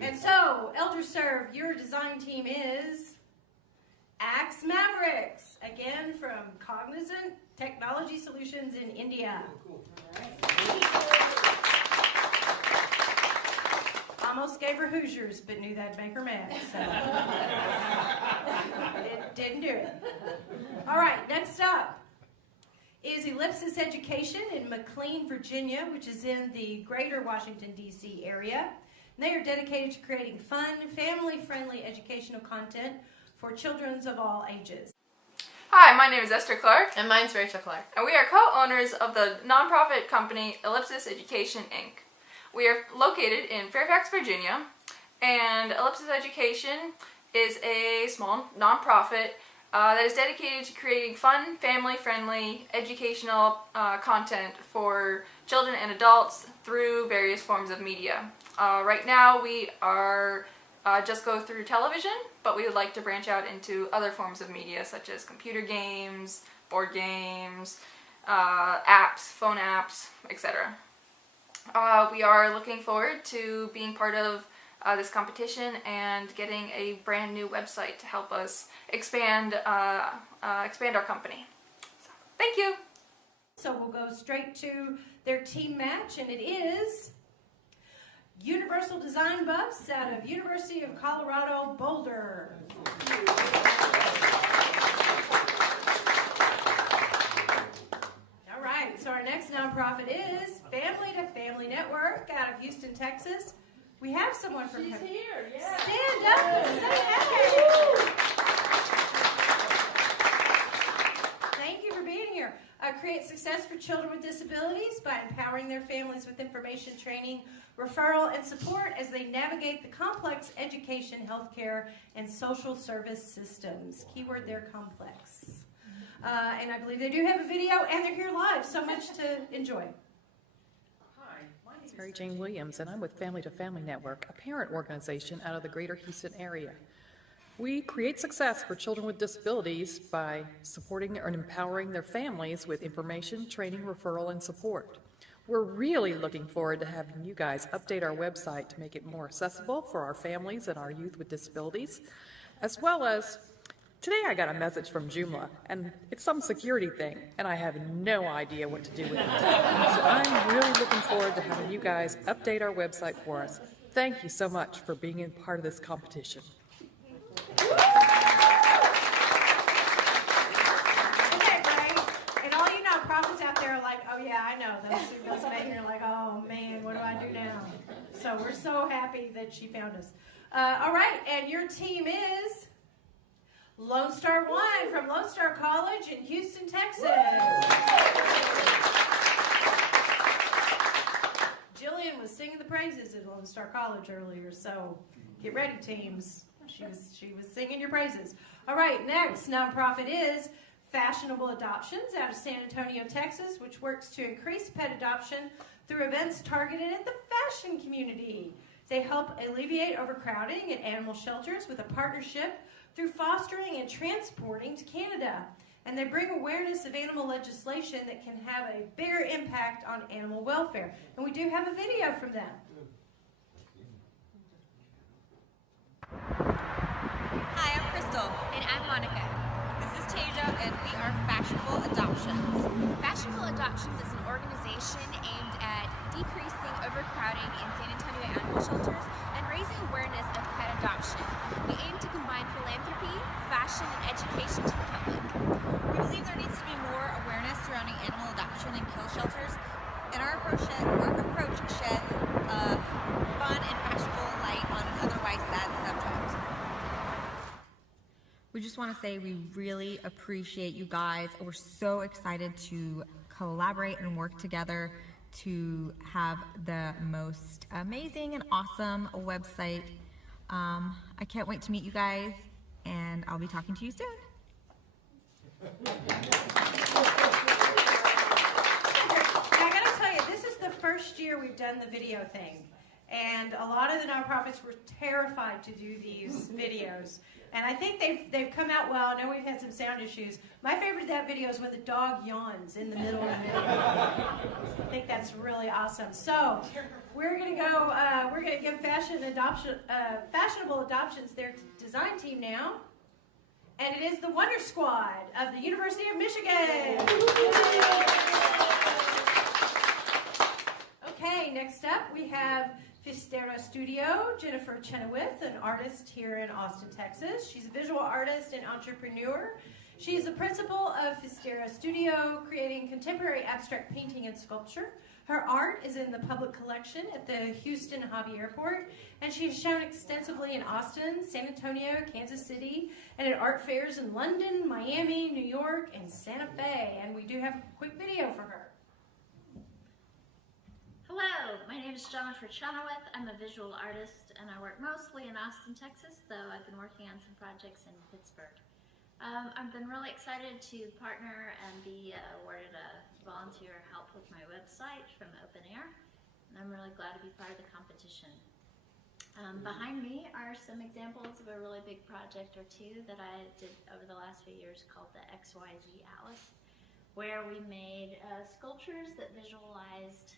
And so, Elder Serve, your design team is Axe Mavericks, again from Cognizant Technology Solutions in India. Cool. All right. Almost gave her Hoosiers, but knew that'd make her mad, so didn't do it. All right, next up is Ellipsis Education in McLean, Virginia, which is in the greater Washington, D.C. area. And they are dedicated to creating fun, family-friendly educational content for children of all ages. Hi, my name is Esther Clark. And mine's Rachel Clark. And we are co-owners of the nonprofit company Ellipsis Education, Inc. We are located in Fairfax, Virginia, and Ellipsis Education is a small nonprofit that is dedicated to creating fun, family-friendly educational content for children and adults through various forms of media. Right now we are just go through television, but we would like to branch out into other forms of media such as computer games, board games, apps, phone apps, etc. We are looking forward to being part of this competition and getting a brand new website to help us expand our company. So, thank you. So we'll go straight to their team match, and it is Universal Design Buffs out of University of Colorado, Boulder. All right, so our next nonprofit is Family to Family Network out of Houston, Texas. We have someone from She's here, yeah. Stand up and say hey. Thank you for being here. Create success for children with disabilities by empowering their families with information, training, referral, and support as they navigate the complex education, healthcare, and social service systems. Keyword there, complex. And I believe they do have a video, and they're here live. So much to enjoy. Mary Jane Williams, and I'm with Family to Family Network, a parent organization out of the greater Houston area. We create success for children with disabilities by supporting and empowering their families with information, training, referral, and support. We're really looking forward to having you guys update our website to make it more accessible for our families and our youth with disabilities, as well as today I got a message from Joomla, and it's some security thing, and I have no idea what to do with it. So I'm really looking forward to having you guys update our website for us. Thank you so much for being a part of this competition. Okay, right? And all you nonprofits out there are like, oh yeah, I know. Those men, you're like, oh man, what do I do now? So we're so happy that she found us. All right, and your team is Lone Star One from Lone Star College in Houston, Texas. Jillian was singing the praises at Lone Star College earlier, so get ready, teams. She was singing your praises. All right, next nonprofit is Fashionable Adoptions out of San Antonio, Texas, which works to increase pet adoption through events targeted at the fashion community. They help alleviate overcrowding at animal shelters with a partnership through fostering and transporting to Canada. And they bring awareness of animal legislation that can have a bigger impact on animal welfare. And we do have a video from them. Hi, I'm Crystal. And I'm Monica. This is Tasia, and we are Fashionable Adoptions. Fashionable Adoptions is an organization aimed at decreasing overcrowding in San Antonio animal shelters and raising awareness of pet adoption. We aim to combine philanthropy, fashion, and education to the public. We believe there needs to be more awareness surrounding animal adoption in kill shelters, and our approach sheds a fun and fashionable light on an otherwise sad subject. We just want to say we really appreciate you guys. We're so excited to collaborate and work together to have the most amazing and awesome website. I can't wait to meet you guys, and I'll be talking to you soon. I gotta tell you, this is the first year we've done the video thing. And a lot of the nonprofits were terrified to do these videos. And I think they've come out well. I know we've had some sound issues. My favorite of that video is when the dog yawns in the middle of the video. I think that's really awesome. So we're gonna go. We're gonna give Fashionable Adoptions their design team now, and it is the Wonder Squad of the University of Michigan. Okay, next up we have Fistera Studio, Jennifer Chenoweth, an artist here in Austin, Texas. She's a visual artist and entrepreneur. She is the principal of Fistera Studio, creating contemporary abstract painting and sculpture. Her art is in the public collection at the Houston Hobby Airport, and she is shown extensively in Austin, San Antonio, Kansas City, and at art fairs in London, Miami, New York, and Santa Fe. And we do have a quick video for her. Hello, my name is Jennifer Chenoweth. I'm a visual artist, and I work mostly in Austin, Texas, though I've been working on some projects in Pittsburgh. I've been really excited to partner and be awarded a volunteer help with my website from OpenAIR. and I'm really glad to be part of the competition. Behind me are some examples of a really big project or two that I did over the last few years called the XYZ Alice, where we made sculptures that visualized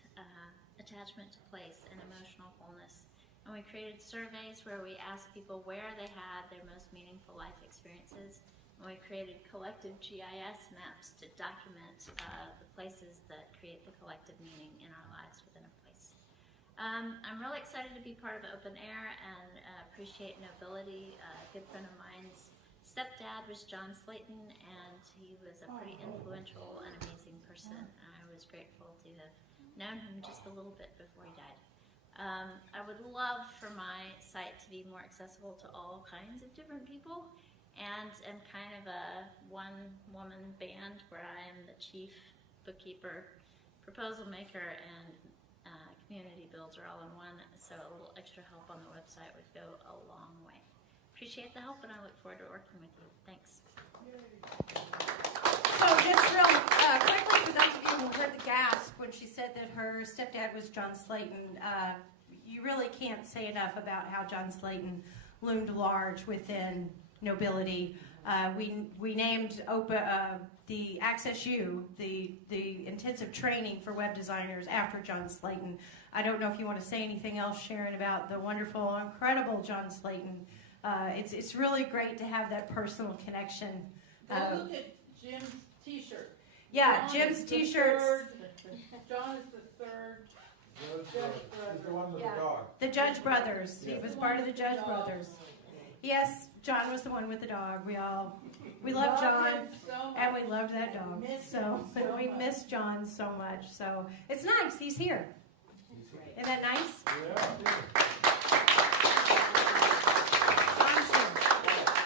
attachment to place and emotional wholeness. And we created surveys where we asked people where they had their most meaningful life experiences. And we created collective GIS maps to document the places that create the collective meaning in our lives within a place. I'm really excited to be part of OpenAIR and appreciate Knowbility. A good friend of mine's stepdad was John Slayton, and he was a pretty influential and amazing person. I was grateful to have known him just a little bit before he died. I would love for my site to be more accessible to all kinds of different people, and am kind of a one-woman band where I am the chief bookkeeper, proposal maker, and community builder all in one, so a little extra help on the website would go a long way. Appreciate the help, and I look forward to working with you. Thanks. So just real quickly, for those of you who heard the gasp when she said that her stepdad was John Slayton, you really can't say enough about how John Slayton loomed large within Knowbility. We named the Access U, the intensive training for web designers, after John Slayton. I don't know if you want to say anything else, Sharron, about the wonderful, incredible John Slayton. It's really great to have that personal connection. Go look at Jim's t-shirt. Yeah, Jim's t-shirts. John is the third. He's the one with the dog. The Judge Brothers. He was part of the Judge Brothers. Yes, John was the one with the dog. We love John, and we loved that dog. So we miss John so much. So it's nice. He's here. Isn't that nice?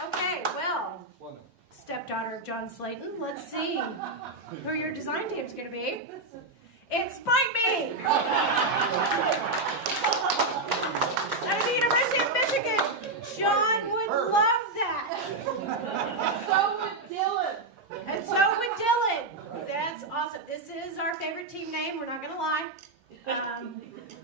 Okay, well, stepdaughter of John Slayton, let's see who your design team's going to be. It's Bite Me! Out of the University of Michigan. John would love that. So would Dylan. And so would Dylan. That's awesome. This is our favorite team name. We're not going to lie.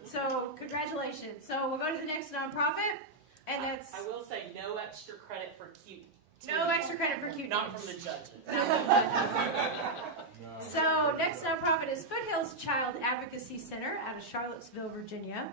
So congratulations. So we'll go to the next nonprofit. And that's... I will say no extra credit for cute. No extra credit for cute. Not from the judges. So next nonprofit is Foothills Child Advocacy Center out of Charlottesville, Virginia.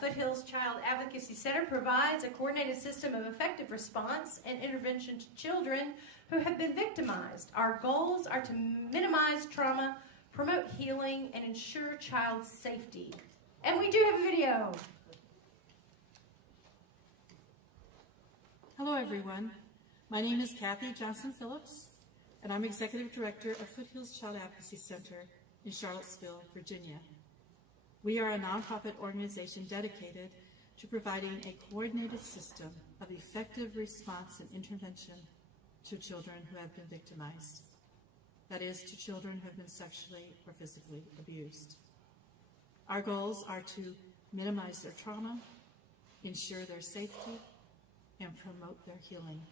Foothills Child Advocacy Center provides a coordinated system of effective response and intervention to children who have been victimized. Our goals are to minimize trauma, promote healing, and ensure child safety. And we do have a video. Hello, everyone. My name is Kathy Johnson-Phillips, and I'm Executive Director of Foothills Child Advocacy Center in Charlottesville, Virginia. We are a nonprofit organization dedicated to providing a coordinated system of effective response and intervention to children who have been victimized. That is, to children who have been sexually or physically abused. Our goals are to minimize their trauma, ensure their safety, and promote their healing.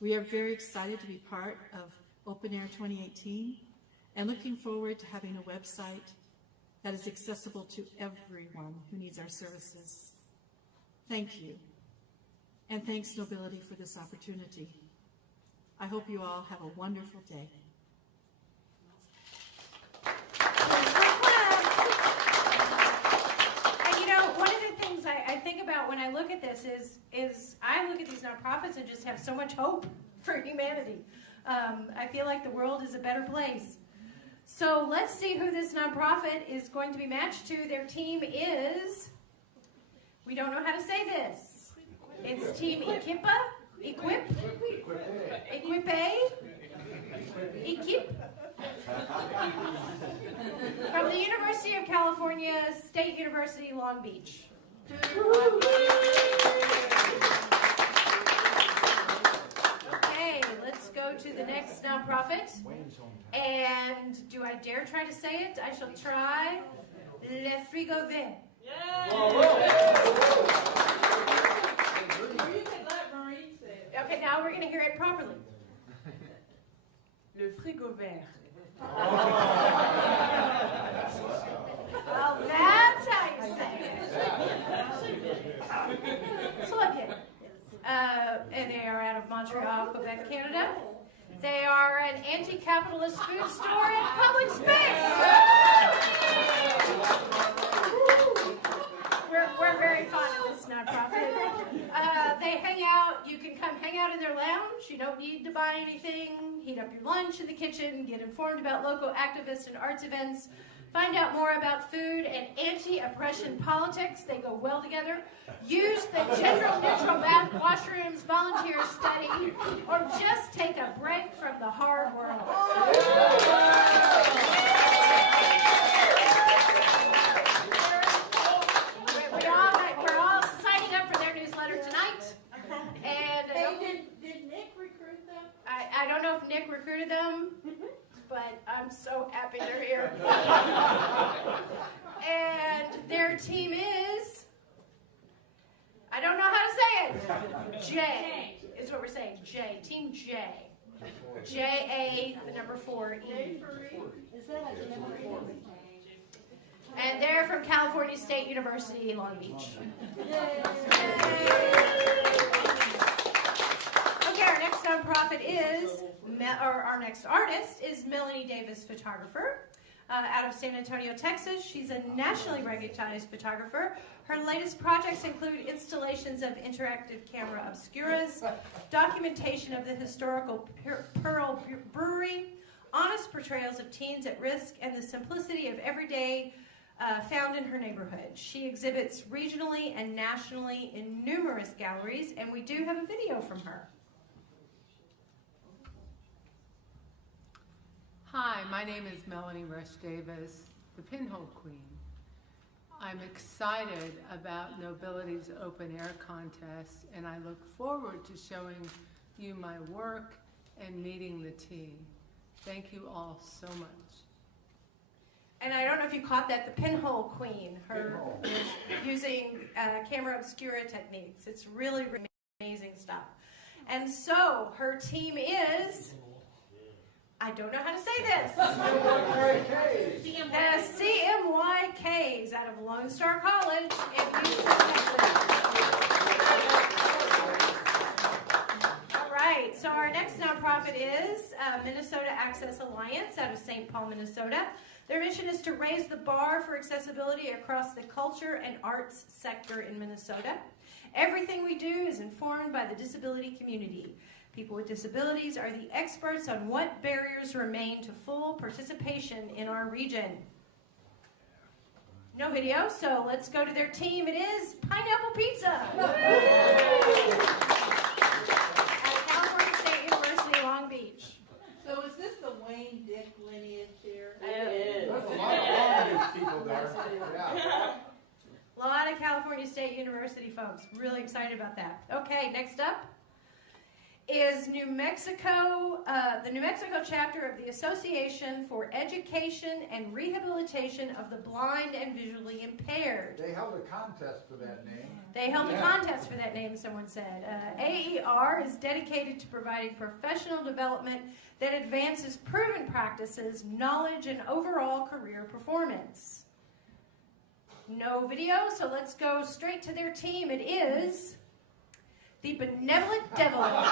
We are very excited to be part of OpenAIR 2018 and looking forward to having a website that is accessible to everyone who needs our services. Thank you. And thanks, Knowbility, for this opportunity. I hope you all have a wonderful day. And you know, one of the things I think about when I look at this is I look at these nonprofits and just have so much hope for humanity. I feel like the world is a better place. So let's see who this nonprofit is going to be matched to. Their team is, we don't know how to say this. It's Team Equipa, Equip, Equip, from the University of California, State University, Long Beach. Okay, let's go to the next nonprofit. And do I dare try to say it? I shall try. Le Frigo Vert. You can let Marie say it. Okay, now we're going to hear it properly. Le Frigo Vert. Well, and they are out of Montreal, Quebec, Canada. They are an anti-capitalist food store in public space. We're very fond of this nonprofit. They hang out. You can come hang out in their lounge. You don't need to buy anything. Heat up your lunch in the kitchen. Get informed about local activists and arts events. Find out more about food and anti-oppression politics. They go well together. Use the gender-neutral washrooms, volunteer study, or just take a break from the hard world. We're all signing up for their newsletter tonight. And did Nick recruit them? I don't know if Nick recruited them, but I'm so happy they're here. And their team is, I don't know how to say it. J is what we're saying. J. Team J. J-A, the number 4-E. Is that a J? And they're from California State University, Long Beach. Okay, our next nonprofit is, our next artist is Melanie Davis, photographer, out of San Antonio, Texas. She's a nationally recognized photographer. Her latest projects include installations of interactive camera obscuras, documentation of the historical Pearl Brewery, honest portrayals of teens at risk, and the simplicity of everyday found in her neighborhood. She exhibits regionally and nationally in numerous galleries, and we do have a video from her. Hi, my name is Melanie Rush Davis, the Pinhole Queen. I'm excited about Knowbility's Open Air contest, and I look forward to showing you my work and meeting the team. Thank you all so much. And I don't know if you caught that, the Pinhole Queen, her using camera obscura techniques. It's really, really amazing stuff. And so her team is, I don't know how to say this. The CMYKs out of Lone Star College in Houston, Texas. All right, so our next nonprofit is Minnesota Access Alliance out of St. Paul, Minnesota. Their mission is to raise the bar for accessibility across the culture and arts sector in Minnesota. Everything we do is informed by the disability community. People with disabilities are the experts on what barriers remain to full participation in our region. No video, so let's go to their team. It is Pineapple Pizza. At California State University, Long Beach. So is this the Wayne Dick lineage here? It is. There's a lot of Long Beach people there. Yeah. A lot of California State University folks. Really excited about that. Okay, next up is New Mexico, the New Mexico chapter of the Association for Education and Rehabilitation of the Blind and Visually Impaired. They held a contest for that name. They held a contest for that name, someone said. AER is dedicated to providing professional development that advances proven practices, knowledge, and overall career performance. No video, so let's go straight to their team. It is the Benevolent Devil out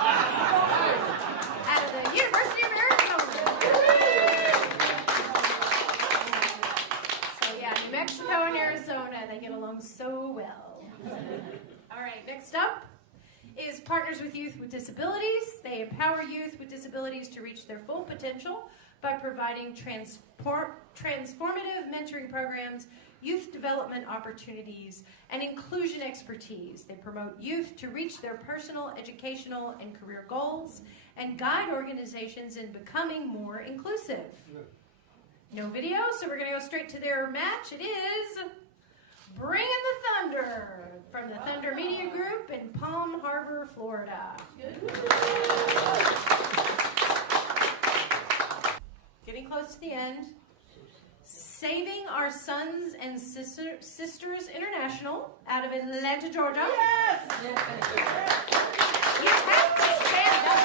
of the University of Arizona. So yeah, New Mexico and Arizona, they get along so well. All right, next up is Partners with Youth with Disabilities. They empower youth with disabilities to reach their full potential by providing transformative mentoring programs, youth development opportunities, and inclusion expertise. They promote youth to reach their personal, educational, and career goals and guide organizations in becoming more inclusive. No video, so we're going to go straight to their match. It is Bringing the Thunder from the Thunder Media Group in Palm Harbor, Florida. Getting close to the end. Saving Our Sons and Sisters International out of Atlanta, Georgia. Yes! You have to stand up.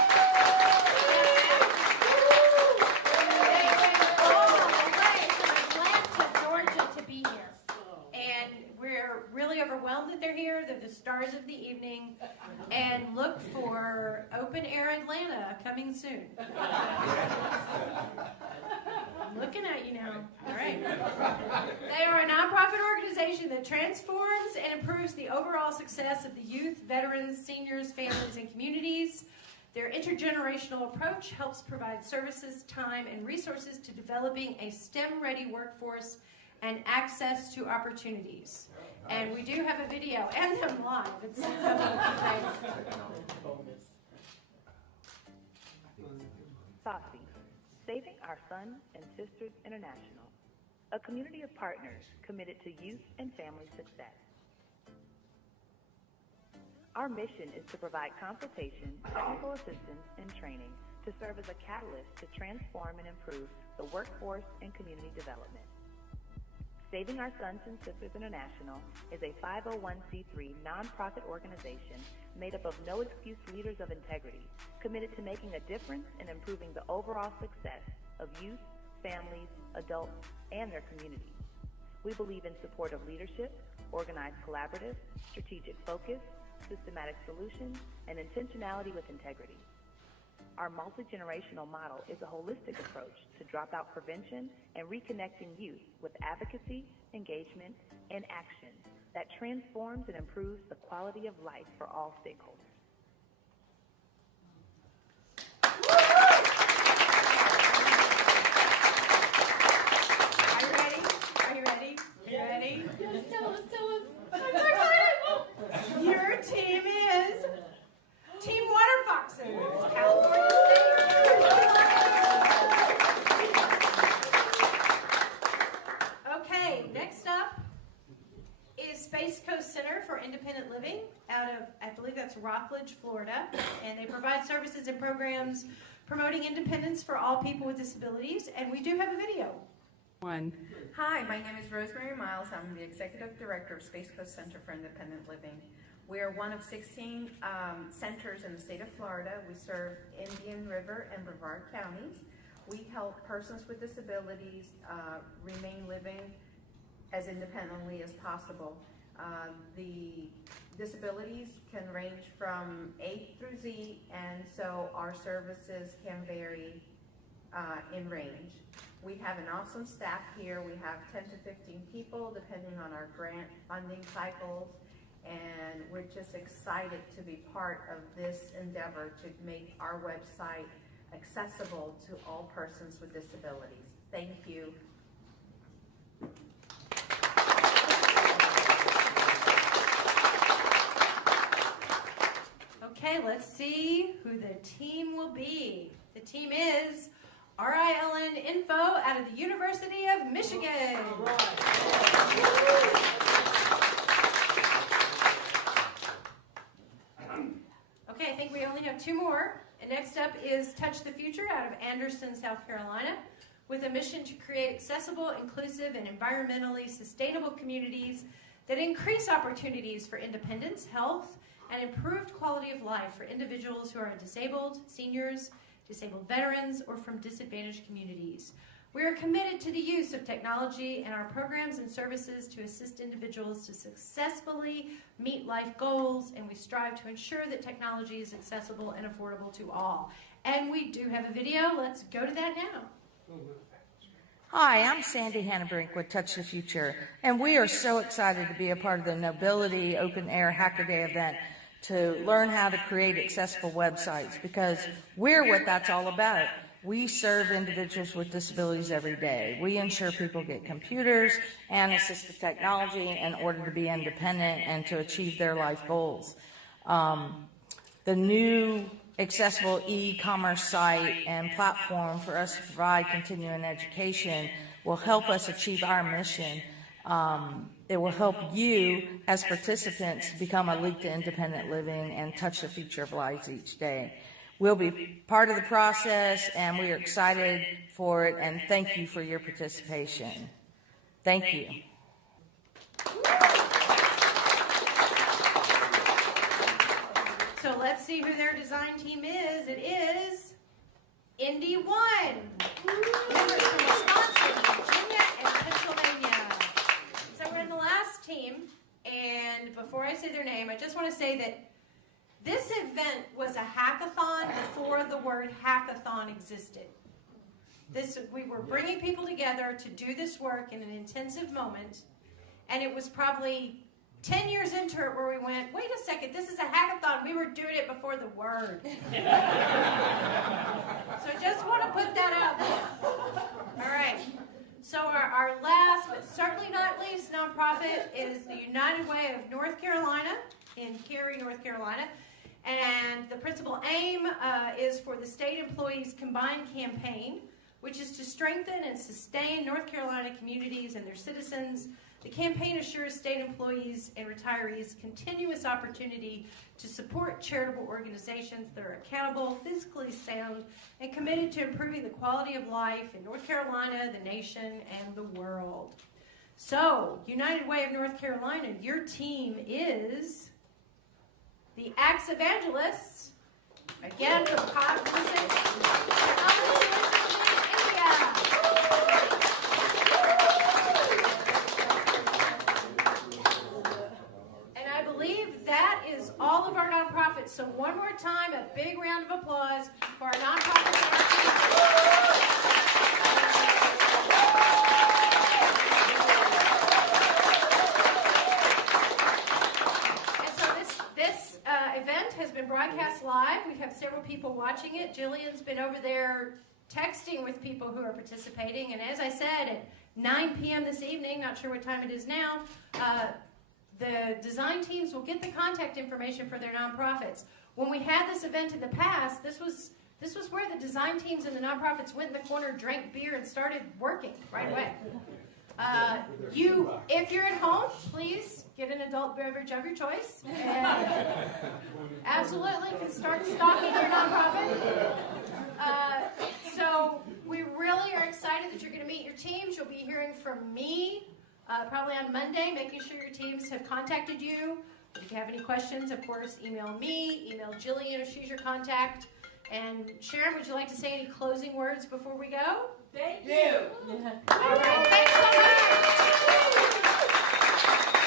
They went all the way from Atlanta, Georgia to be here. And we're really overwhelmed that they're here. They're the stars of the evening. And look for OpenAIR Atlanta coming soon. I'm looking at you now. All right. They are a nonprofit organization that transforms and improves the overall success of the youth, veterans, seniors, families, and communities. Their intergenerational approach helps provide services, time, and resources to developing a STEM-ready workforce and access to opportunities. And we do have a video and them live. It's SASI, Saving Our Sons and Sisters International, a community of partners committed to youth and family success. Our mission is to provide consultation, technical assistance, and training to serve as a catalyst to transform and improve the workforce and community development. Saving Our Sons and Sisters International is a 501c3 nonprofit organization made up of no-excuse leaders of integrity, committed to making a difference in improving the overall success of youth, families, adults, and their communities. We believe in supportive leadership, organized collaborative, strategic focus, systematic solutions, and intentionality with integrity. Our multi-generational model is a holistic approach to dropout prevention and reconnecting youth with advocacy, engagement, and action that transforms and improves the quality of life for all stakeholders. Are you ready? Are you ready? Are you ready? Yes, tell us. I'm so excited! Your team is Team Water Foxes, California State. Okay, next up is Space Coast Center for Independent Living out of, I believe that's Rockledge, Florida. And they provide services and programs promoting independence for all people with disabilities. And we do have a video. Hi, my name is Rosemary Miles. I'm the Executive Director of Space Coast Center for Independent Living. We are one of 16 centers in the state of Florida. We serve Indian River and Brevard counties. We help persons with disabilities remain living as independently as possible. The disabilities can range from A through Z, and so our services can vary in range. We have an awesome staff here. We have 10 to 15 people depending on our grant funding cycles, and we're just excited to be part of this endeavor to make our website accessible to all persons with disabilities. Thank you. Okay, let's see who the team will be. The team is RILN Info out of the University of Michigan. Okay, I think we only have two more. And next up is Touch the Future out of Anderson, South Carolina, with a mission to create accessible, inclusive, and environmentally sustainable communities that increase opportunities for independence, health, and improved quality of life for individuals who are disabled, seniors, disabled veterans, or from disadvantaged communities. We are committed to the use of technology and our programs and services to assist individuals to successfully meet life goals, and we strive to ensure that technology is accessible and affordable to all. And we do have a video. Let's go to that now. Hi, I'm Sandy Hannabrink with Touch the Future, and we are so excited to be a part of the Knowbility OpenAIR Hacker Day event to learn how to create accessible websites, because we're what that's all about. We serve individuals with disabilities every day. We ensure people get computers and assistive technology in order to be independent and to achieve their life goals. The new accessible e-commerce site and platform for us to provide continuing education will help us achieve our mission. It will help you as participants become a leap to independent living and touch the future of lives each day. We'll be part of the process, and we are excited for it, and thank you for your participation. Thank you. So let's see who their design team is. It is Indy One. Members from Wisconsin, Virginia, and Pennsylvania. So we're in the last team, and before I say their name, I just want to say that this event was hackathon existed. We were bringing people together to do this work in an intensive moment, and it was probably 10 years into it where we went, wait a second, this is a hackathon. We were doing it before the word. So I just want to put that out there. All right. So our last, but certainly not least, nonprofit is the United Way of North Carolina in Cary, North Carolina. And the principal aim is for the State Employees Combined Campaign, which is to strengthen and sustain North Carolina communities and their citizens. The campaign assures state employees and retirees continuous opportunity to support charitable organizations that are accountable, physically sound, and committed to improving the quality of life in North Carolina, the nation, and the world. So, United Way of North Carolina, your team is the Axe Evangelists, again from Cognizant. That is all of our nonprofits. So one more time, a big round of applause for our nonprofits. And so this event has been broadcast live. We have several people watching it. Jillian's been over there texting with people who are participating. And as I said, at 9 p.m. this evening, not sure what time it is now, the design teams will get the contact information for their nonprofits. When we had this event in the past, this was where the design teams and the nonprofits went in the corner, drank beer, and started working right away. If you're at home, please get an adult beverage of your choice. And absolutely can start stocking your nonprofit. So we really are excited that you're going to meet your teams. You'll be hearing from me probably on Monday, making sure your teams have contacted you. If you have any questions, of course, email me, email Jillian if she's your contact. And Sharron, would you like to say any closing words before we go? Thank you. All right, thanks so much.